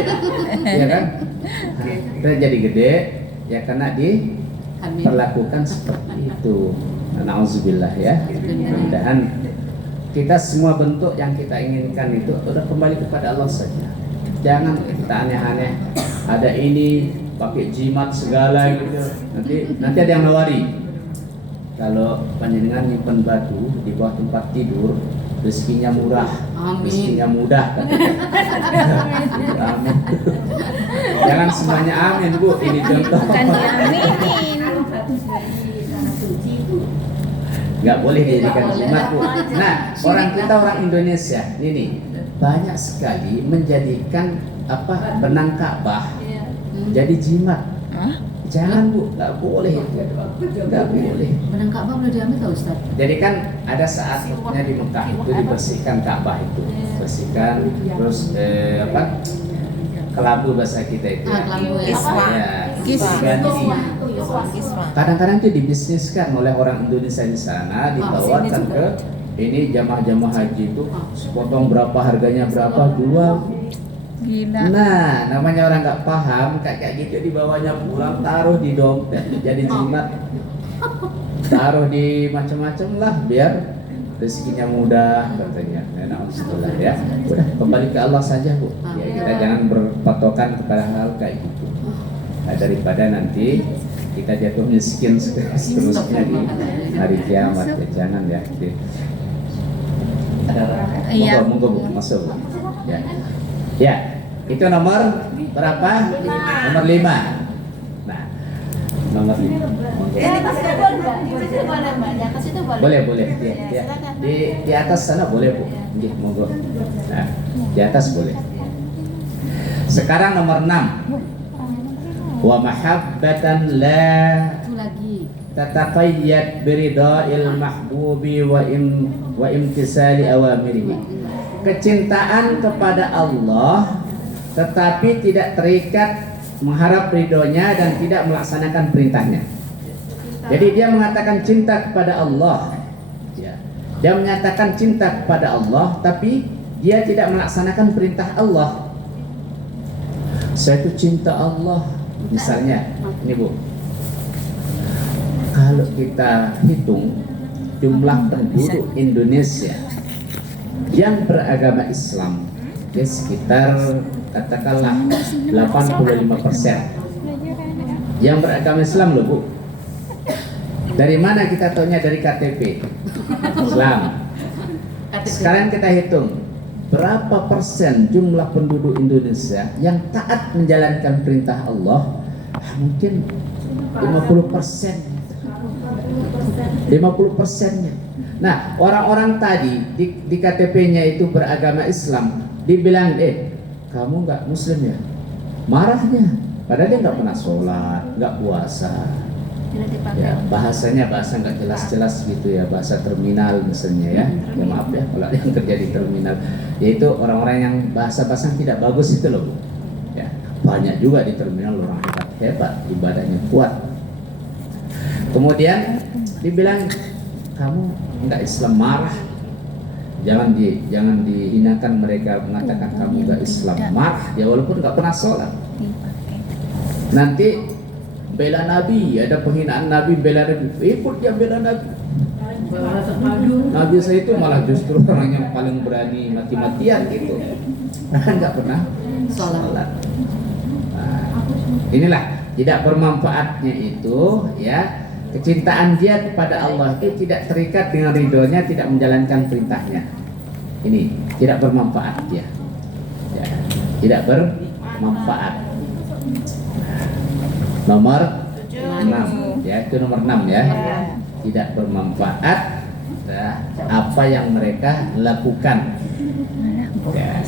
ya kan? Dia jadi gede, ya karena diperlakukan seperti itu. Nauzubillah ya. Mudah-mudahan kita semua bentuk yang kita inginkan itu udah kembali kepada Allah saja. Jangan kita aneh-aneh. Ada ini pakai jimat segala gitu. Nanti ada yang nawari. Kalau panjenengan nyimpen batu di bawah tempat tidur, rezekinya murah, rezekinya mudah. Amin. Jangan semuanya amin, Bu. Ini contoh. Bukan diaminin. Kalau batu dari tanah suci itu Nggak boleh dijadikan jimat, Bu. Nah, orang Indonesia ini banyak sekali menjadikan benang Ka'bah jadi jimat. Jangan, Bu, nggak boleh itu. Nggak boleh. Benang Ka'bah boleh diambil nggak, Ustaz? Jadi kan ada saatnya di Mekah itu dibersihkan Ka'bah itu, bersihkan, terus kelabu bahasa kita itu. Kelabu ya. Ganti. Kadang-kadang itu dibisniskan oleh orang Indonesia di sana, ditawarkan ke ini jamaah-jamaah haji itu, sepotong berapa harganya berapa, jual. Gila. Nah, namanya orang nggak paham, kayak gitu dibawanya pulang, taruh di dompet, jadi jimat, taruh di macam-macam lah, biar rezekinya mudah katanya. Nah, setelah ya, udah kembali ke Allah saja Bu. Ya, kita jangan berpatokan kepada hal kayak gitu. Nah, daripada nanti kita jatuh miskin seterusnya di hari kiamat ya, jangan ya. Oke. Ada Iya. monggo Bu, masuk Bu. Ya. Ya, itu nomor berapa? Nomor 5. Nah, nomor 5. Ini masih ada enggak? Di situ boleh Mbak, di atas itu boleh. Boleh, boleh. Ya. Di atas sana boleh Bu. Nggih, monggo. Nah, di atas boleh. Sekarang nomor 6. Wa mahabbatan la Itu lagi. tataqayyad biridha'il mahbubi wa imtisali awamirihi. Kecintaan kepada Allah tetapi tidak terikat mengharap ridhonya dan tidak melaksanakan perintahnya. Jadi dia mengatakan cinta kepada Allah, ya. Dia menyatakan cinta kepada Allah tapi dia tidak melaksanakan perintah Allah. Saya itu cinta Allah. Misalnya, ini Bu, kalau kita hitung jumlah penduduk Indonesia yang beragama Islam, ya sekitar katakanlah 85%. Yang beragama Islam loh Bu. Dari mana kita tahunya? Dari KTP Islam. Sekarang kita hitung berapa persen jumlah penduduk Indonesia yang taat menjalankan perintah Allah. Mungkin 50%. 50%-nya. Nah, orang-orang tadi di KTP-nya itu beragama Islam, dibilang, kamu nggak Muslim ya? Marahnya, padahal dia nggak pernah sholat, nggak puasa. Ya, bahasanya bahasa nggak jelas-jelas gitu ya, bahasa terminal misalnya ya. Ya maaf ya kalau yang kerja di terminal, yaitu orang-orang yang bahasa-bahasa tidak bagus itu loh Bu. Ya, banyak juga di terminal orang hebat, ibadahnya kuat. Kemudian dibilang kamu nggak Islam, marah. Jangan dihinakan mereka, mengatakan kamu nggak Islam, marah ya walaupun nggak pernah sholat. Nanti bela Nabi, ada penghinaan Nabi, bela Nabi, ikut dia bela Nabi. Nabi saya itu malah justru orang yang paling berani mati-matian gitu, nggak pernah sholat. Nah, inilah tidak bermanfaatnya itu ya. Kecintaan dia kepada Allah itu tidak terikat dengan ridhonya, tidak menjalankan perintahnya. Ini tidak bermanfaat dia. Ya, tidak bermanfaat. Nomor 6 ya, itu nomor 6 ya. Tidak bermanfaat apa yang mereka lakukan. Ya.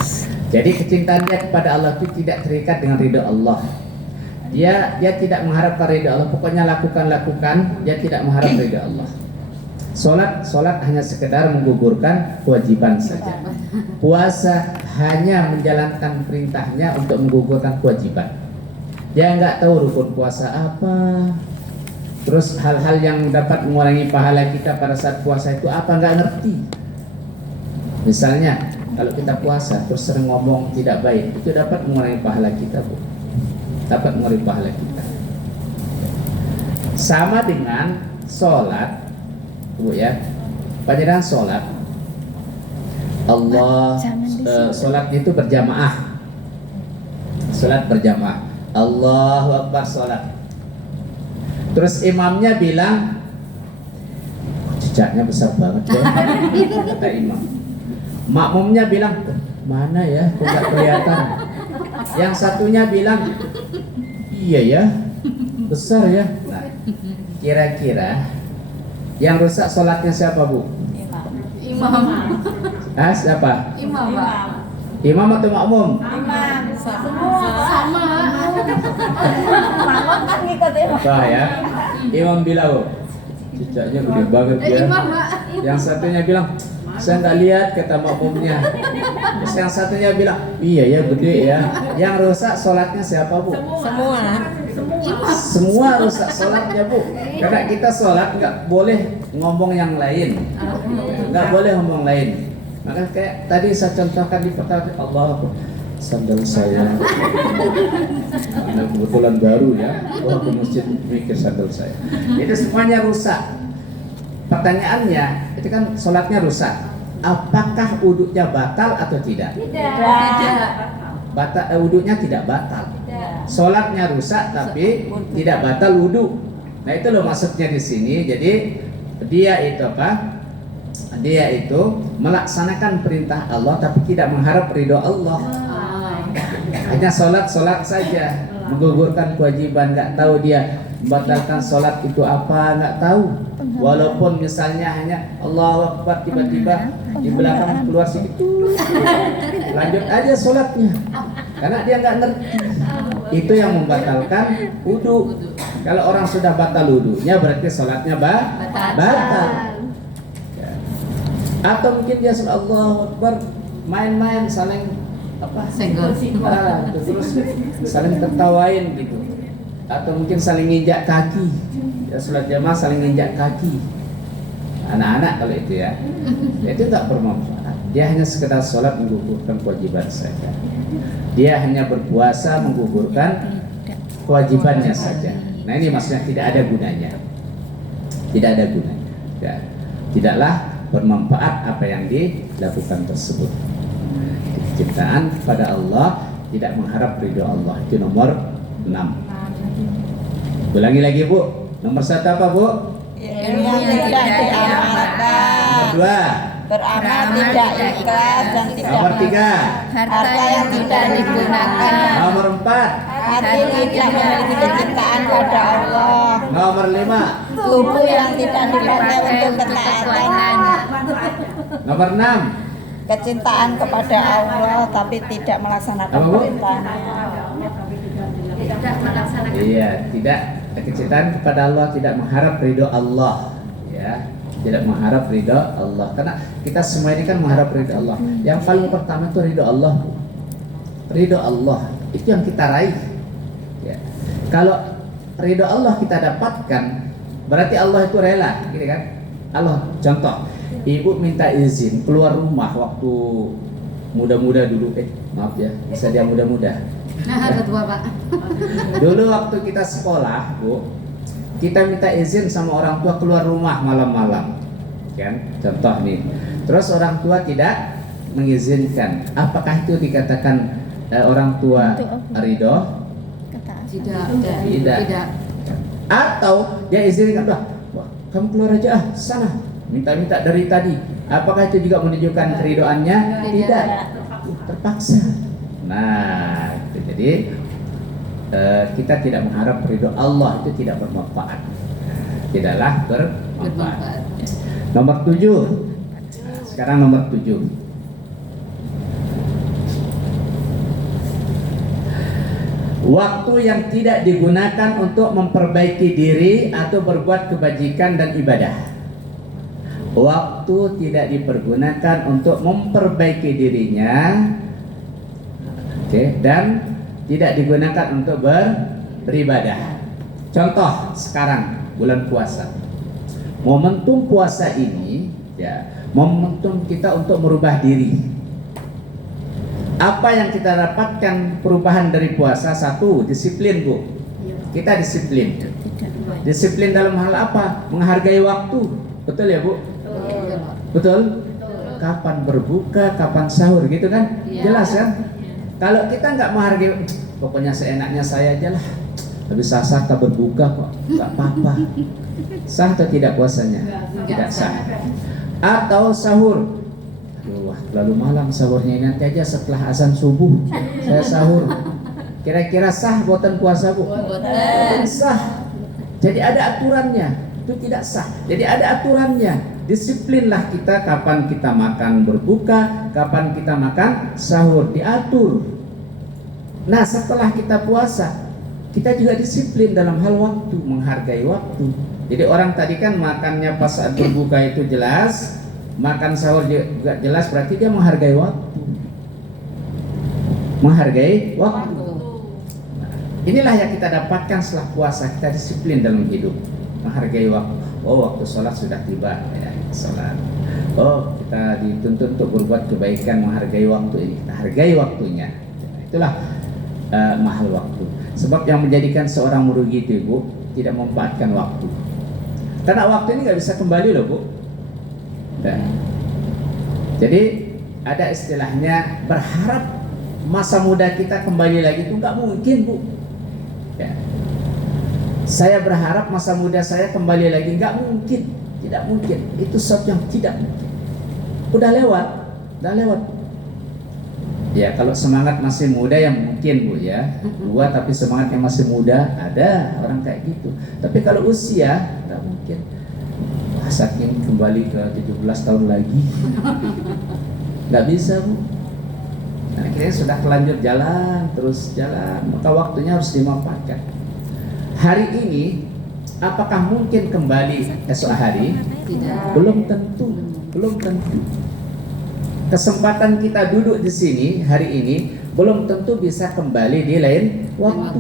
Jadi kecintaan dia kepada Allah itu tidak terikat dengan ridho Allah. Dia tidak mengharapkan ridho Allah. Pokoknya lakukan, dia tidak mengharap ridho Allah. Solat hanya sekedar menggugurkan kewajiban saja. Puasa hanya menjalankan perintahnya untuk menggugurkan kewajiban. Dia nggak tahu rukun puasa apa, terus hal-hal yang dapat mengurangi pahala kita pada saat puasa itu apa, nggak ngerti. Misalnya kalau kita puasa terus sering ngomong tidak baik, itu dapat mengurangi pahala kita Bu. Dapat mengurangi pahala kita. Sama dengan sholat Bu ya. Panjenengan sholat Allah sholatnya itu berjamaah. Sholat berjamaah. Allahu Akbar sholat. Terus imamnya bilang jejaknya besar banget ya, kata imam. Makmumnya bilang mana ya, kok nggak kelihatan. Yang satunya bilang iya ya, besar ya. Nah, kira-kira yang rusak sholatnya siapa Bu? Imam. Siapa? Imam Pak. Imam atau makmum? Imam. Sama. Makmum kan ngikut imam. Apa ya? Imam bilang, oh, jejaknya gede banget ya. Imam Pak. Yang satunya bilang, saya nggak lihat, kata makmumnya. Terus yang satunya bilang, iya ya gede ya. Yang rusak sholatnya siapa Bu? Semua rusak sholatnya Bu. Karena kita sholat nggak boleh ngomong yang lain, nggak boleh ngomong lain. Maka kayak tadi saya contohkan di pertama, Allah sandal saya, karena kebetulan baru ya, aku mesti mikir sandal saya. Itu semuanya rusak. pertanyaannya itu kan sholatnya rusak. Apakah wudhunya batal atau tidak? Tidak. Wudhunya tidak batal. Sholatnya rusak tapi tidak batal wudhu. Nah itu loh maksudnya di sini. Jadi dia itu apa? Dia itu melaksanakan perintah Allah tapi tidak mengharap ridho Allah. Hanya sholat saja, menggugurkan kewajiban, nggak tahu dia membatalkan sholat itu apa, nggak tahu. Walaupun misalnya hanya Allahu Akbar, tiba-tiba di belakang keluar sedikit, lanjut aja sholatnya, karena dia nggak ngerti. Itu yang membatalkan wudhu. Kalau orang sudah batal wudhunya berarti sholatnya batal. Ya. Atau mungkin dia sholat Allahu Akbar, main-main saling apa? Senggol. Terus saling tertawain gitu. Atau mungkin saling nginjak kaki. Ya, sholat jamaah saling nginjak kaki. Anak-anak kalau itu ya, itu tak bermanfaat. Dia hanya sekedar sholat menggugurkan kewajiban saja. Dia hanya berpuasa menggugurkan kewajibannya saja. Nah ini maksudnya tidak ada gunanya. Tidak ada gunanya. Ya. Tidaklah bermanfaat apa yang dilakukan tersebut. Ciptaan kepada Allah, tidak mengharap ridho Allah. Itu nomor 6. Ulangi lagi Bu. Nomor 1 apa Bu? Ilmu yang tidak diamalkan. Nomor 2. Beramal tidak ikhlas dan tidak Nomor 3. harta yang tidak digunakan. Nomor 4. Hati tidak memiliki kecintaan pada Allah. Nomor 5. Tubuh yang tidak dipakai untuk ketaatan. Nomor 6. Kecintaan kepada Allah tapi tidak melaksanakan Apa, Bu? perintahnya. Tidak melaksanakan. Iya, tidak kecintaan kepada Allah, tidak mengharap ridho Allah, ya, tidak mengharap ridho Allah. Karena kita semua ini kan mengharap ridho Allah. Yang paling pertama itu ridho Allah, ridho Allah itu yang kita raih. Ya. Kalau ridho Allah kita dapatkan, berarti Allah itu rela, gitu kan? Allah, contoh, ibu minta izin keluar rumah waktu muda-muda dulu, maaf ya, bisa dia muda-muda. Nah, ada tua Pak. Dulu waktu kita sekolah, Bu, kita minta izin sama orang tua keluar rumah malam-malam, kan? Contoh nih. Terus orang tua tidak mengizinkan. Apakah itu dikatakan orang tua ridho? Tidak. Atau dia izinkan, wah, kamu keluar aja sana, minta-minta dari tadi. Apakah itu juga menunjukkan keridoannya? Tidak. Terpaksa. Nah, itu jadi kita tidak mengharap ridho Allah, itu tidak bermanfaat. Tidaklah bermanfaat. Nomor 7. Sekarang nomor 7. Waktu yang tidak digunakan untuk memperbaiki diri atau berbuat kebajikan dan ibadah. Waktu tidak dipergunakan untuk memperbaiki dirinya, dan tidak digunakan untuk beribadah. Contoh sekarang bulan puasa. Momentum puasa ini ya, momentum kita untuk merubah diri. Apa yang kita dapatkan perubahan dari puasa? 1, disiplin Bu. Kita disiplin. Disiplin dalam hal apa? Menghargai waktu. Betul ya Bu? Betul? Kapan berbuka, kapan sahur, gitu kan? Jelas kan? Kalau kita nggak menghargai, pokoknya seenaknya saya aja lah. Habis sah tak berbuka kok, nggak apa-apa. Sah atau tidak puasanya? Tidak sah. Atau sahur. Wah, terlalu malam sahurnya, nanti aja setelah azan subuh saya sahur. Kira-kira sah buatan puasa Bu? Sah. Jadi ada aturannya. Itu tidak sah. Jadi ada aturannya. Disiplinlah kita kapan kita makan berbuka, kapan kita makan sahur, diatur. Nah, setelah kita puasa, kita juga disiplin dalam hal waktu, menghargai waktu. Jadi orang tadi kan makannya pas saat berbuka itu jelas, makan sahur juga jelas, berarti dia menghargai waktu. Menghargai waktu. Nah, inilah yang kita dapatkan setelah puasa, kita disiplin dalam hidup, menghargai waktu. Oh, waktu sholat sudah tiba, ya, sholat. Oh, kita dituntut untuk berbuat kebaikan, menghargai waktu ini. Kita hargai waktunya. Itulah mahal waktu. Sebab yang menjadikan seorang merugi itu, Bu, tidak memanfaatkan waktu. Karena waktu ini nggak bisa kembali loh Bu. Nah, jadi ada istilahnya berharap masa muda kita kembali lagi itu nggak mungkin Bu. Ya. Saya berharap masa muda saya kembali lagi, nggak mungkin, tidak mungkin. Itu sesuatu yang tidak mungkin. Udah lewat. Ya kalau semangat masih muda ya mungkin Bu ya. Tua tapi semangat yang masih muda, ada orang kayak gitu. Tapi kalau usia nggak mungkin. Saking kembali ke 17 tahun lagi, nggak bisa Bu. Nah, akhirnya sudah terlanjur jalan, terus jalan, maka waktunya harus dimanfaatkan. Hari ini, apakah mungkin kembali esok hari? Tidak. Belum tentu. Kesempatan kita duduk di sini hari ini belum tentu bisa kembali di lain waktu.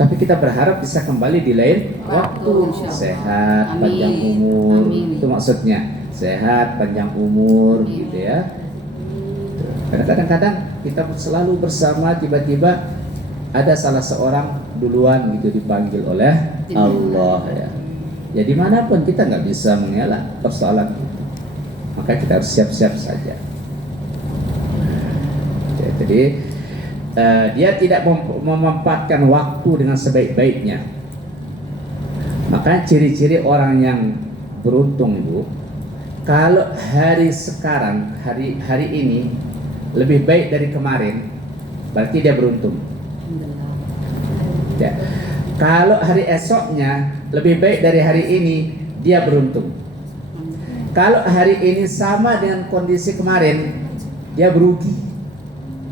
Tapi kita berharap bisa kembali di lain waktu. Sehat, panjang umur. Itu maksudnya. Sehat, panjang umur, gitu ya. Karena kadang-kadang kita selalu bersama, tiba-tiba ada salah seorang duluan gitu dipanggil oleh Allah ya. Ya dimanapun kita nggak bisa mengelak persoalan itu. Maka kita harus siap-siap saja. Jadi dia tidak memanfaatkan waktu dengan sebaik-baiknya. Maka ciri-ciri orang yang beruntung itu, kalau hari sekarang, hari ini lebih baik dari kemarin, berarti dia beruntung. Ya. Kalau hari esoknya lebih baik dari hari ini, dia beruntung. Kalau hari ini sama dengan kondisi kemarin, dia berugi.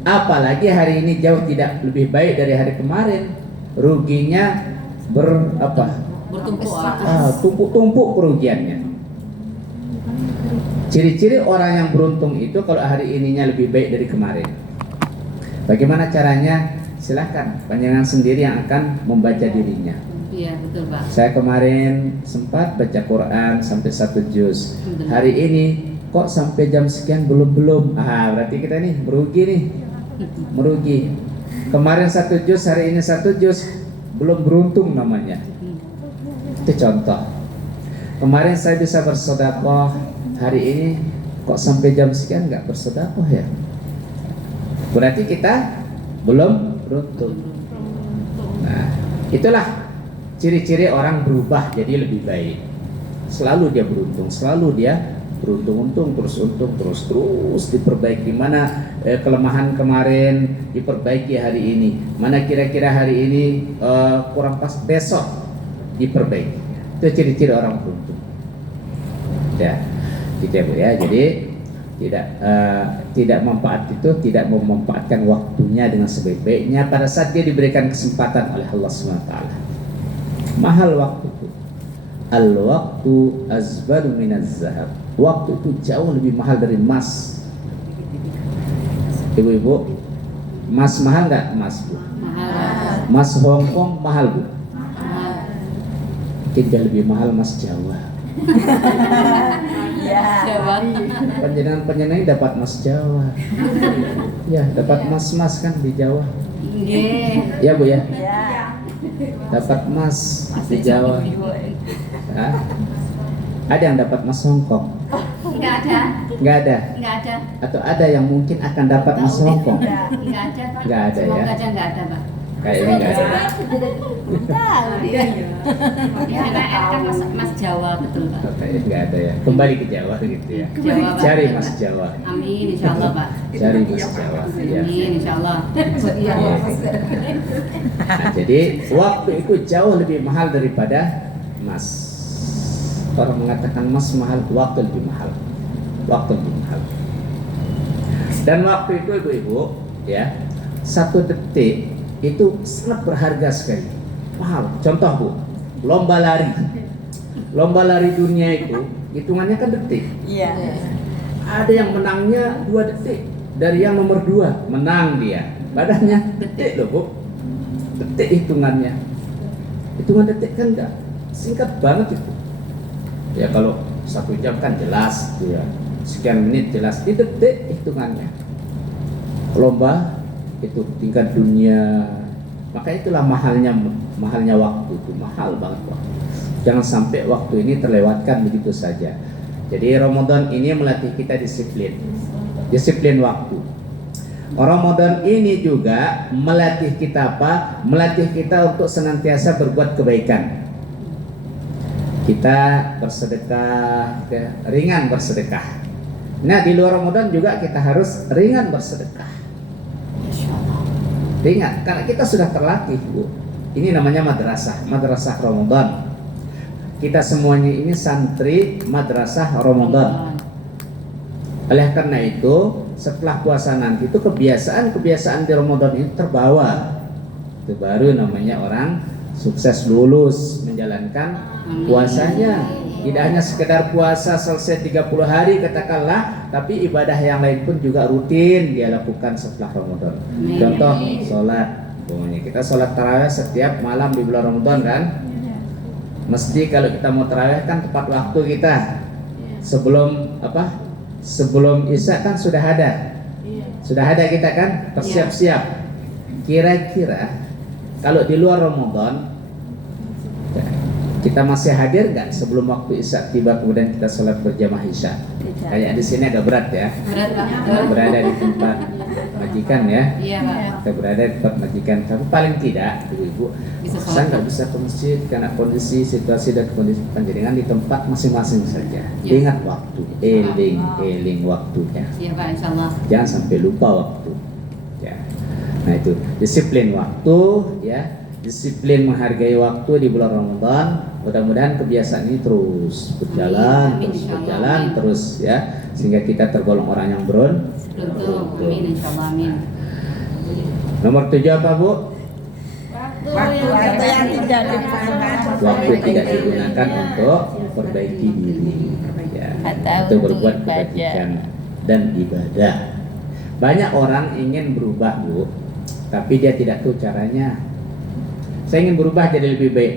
Apalagi hari ini jauh tidak lebih baik dari hari kemarin, ruginya tumpuk-tumpuk kerugiannya. Ciri-ciri orang yang beruntung itu kalau hari ininya lebih baik dari kemarin. Bagaimana caranya? Silahkan panjenengan sendiri yang akan membaca dirinya. Iya betul Pak. Saya kemarin sempat baca Quran sampai 1 juz. Hari ini kok sampai jam sekian belum. Berarti kita nih merugi. Kemarin 1 juz, hari ini 1 juz, belum beruntung namanya. Itu contoh. Kemarin saya bisa bersedekah, hari ini kok sampai jam sekian nggak bersedekah ya? Berarti kita belum beruntung. Nah, itulah ciri-ciri orang berubah jadi lebih baik. Selalu dia beruntung, beruntung, terus diperbaiki. Mana kelemahan kemarin diperbaiki hari ini. Mana kira-kira hari ini kurang pas, besok diperbaiki. Itu ciri-ciri orang beruntung. Ya, gitu ya Bu ya. Jadi tidak memanfaatkan waktunya dengan sebaik-baiknya pada saat dia diberikan kesempatan oleh Allah SWT. Mahal waktu itu. Al-waktu azbaru minaz zahab. Waktu itu jauh lebih mahal dari emas. Ibu-ibu, emas mahal nggak emas Bu? Mahal. Emas Hongkong mahal Bu? Mahal. Mungkin jauh lebih mahal emas Jawa. Jawa. Penjenengan dapat emas Jawa. Ya, dapat emas kan di Jawa. Nggih. Ya Bu ya. Ya. Dapat emas di Jawa. Hah? Ada yang dapat emas Hongkong? Enggak ada. Nggak ada. Enggak ada. Atau ada yang mungkin akan dapat emas Hongkong? Enggak ada, Pak. Nggak ada ya. Semoga aja nggak ada Pak. Kayaknya nggak ada. Tahu dia. Ya, kan Mas Jawa betul, Pak. Kayaknya nggak ada ya. Kembali ke Jawa gitu ya. Jawa, Pak. Cari emas Jawa. Amin insyaallah Pak. Cari emas Jawa. Ya. Amin insyaallah. Nah, jadi waktu itu jauh lebih mahal daripada emas. Orang mengatakan emas mahal, waktu lebih mahal. Dan waktu itu ibu-ibu ya, 1 detik itu sangat berharga sekali, mahal. Contoh Bu, lomba lari dunia itu hitungannya kan detik. Iya. Ada yang menangnya 2 detik dari yang nomor 2 menang dia, badannya detik loh Bu, detik hitungan detik kan enggak singkat banget itu. Ya kalau 1 jam kan jelas gitu ya, sekian menit jelas, di detik hitungannya. Lomba itu tingkat dunia, maka itulah mahalnya waktu itu, mahal banget waktu. Jangan sampai waktu ini terlewatkan begitu saja. Jadi Ramadan ini melatih kita disiplin waktu. Ramadan ini juga melatih kita apa? Melatih kita untuk senantiasa berbuat kebaikan. Kita bersedekah, ringan bersedekah. Nah, di luar Ramadan juga kita harus ringan bersedekah. Ringan, karena kita sudah terlatih, Bu. Ini namanya madrasah Ramadan. Kita semuanya ini santri madrasah Ramadan. Oleh karena itu, setelah puasa nanti itu kebiasaan di Ramadan itu terbawa. Itu baru namanya orang sukses lulus menjalankan puasanya. Tidak hanya sekedar puasa selesai 30 hari katakanlah, tapi ibadah yang lain pun juga rutin dia lakukan setelah Ramadan. Contoh sholat, kita sholat tarawih setiap malam di bulan Ramadan kan. Mesti kalau kita mau tarawih kan tepat waktu kita. Sebelum Sebelum Isya kan sudah ada. Sudah ada kita kan bersiap-siap. Kira-kira kalau di luar Ramadan kita masih hadir nggak sebelum waktu Isya tiba kemudian kita sholat berjamaah Isya? Kayak di sini agak berat ya. Kita berada di tempat majikan ya. Iya, Pak. Kita berada di tempat majikan. Tapi paling tidak, ibu-ibu, saya nggak bisa ke masjid karena kondisi, situasi dan kondisi panjenengan di tempat masing-masing saja. Ingat waktu, eling waktunya. Iya, Pak, insyaallah. Jangan sampai lupa waktu. Ya. Nah itu disiplin waktu, ya. Disiplin menghargai waktu di bulan Ramadan. Mudah-mudahan kebiasaan ini terus berjalan, terus ya, sehingga kita tergolong orang yang beruntung. Amin, insyaallah, amin. Nomor 7 apa, Bu? Waktu yang tidak digunakan. Waktu tidak digunakan untuk perbaiki diri, ya, Atau untuk berbuat untuk ibadah. kebajikan dan ibadah. Banyak orang ingin berubah, Bu, tapi dia tidak tahu caranya. Saya ingin berubah jadi lebih baik.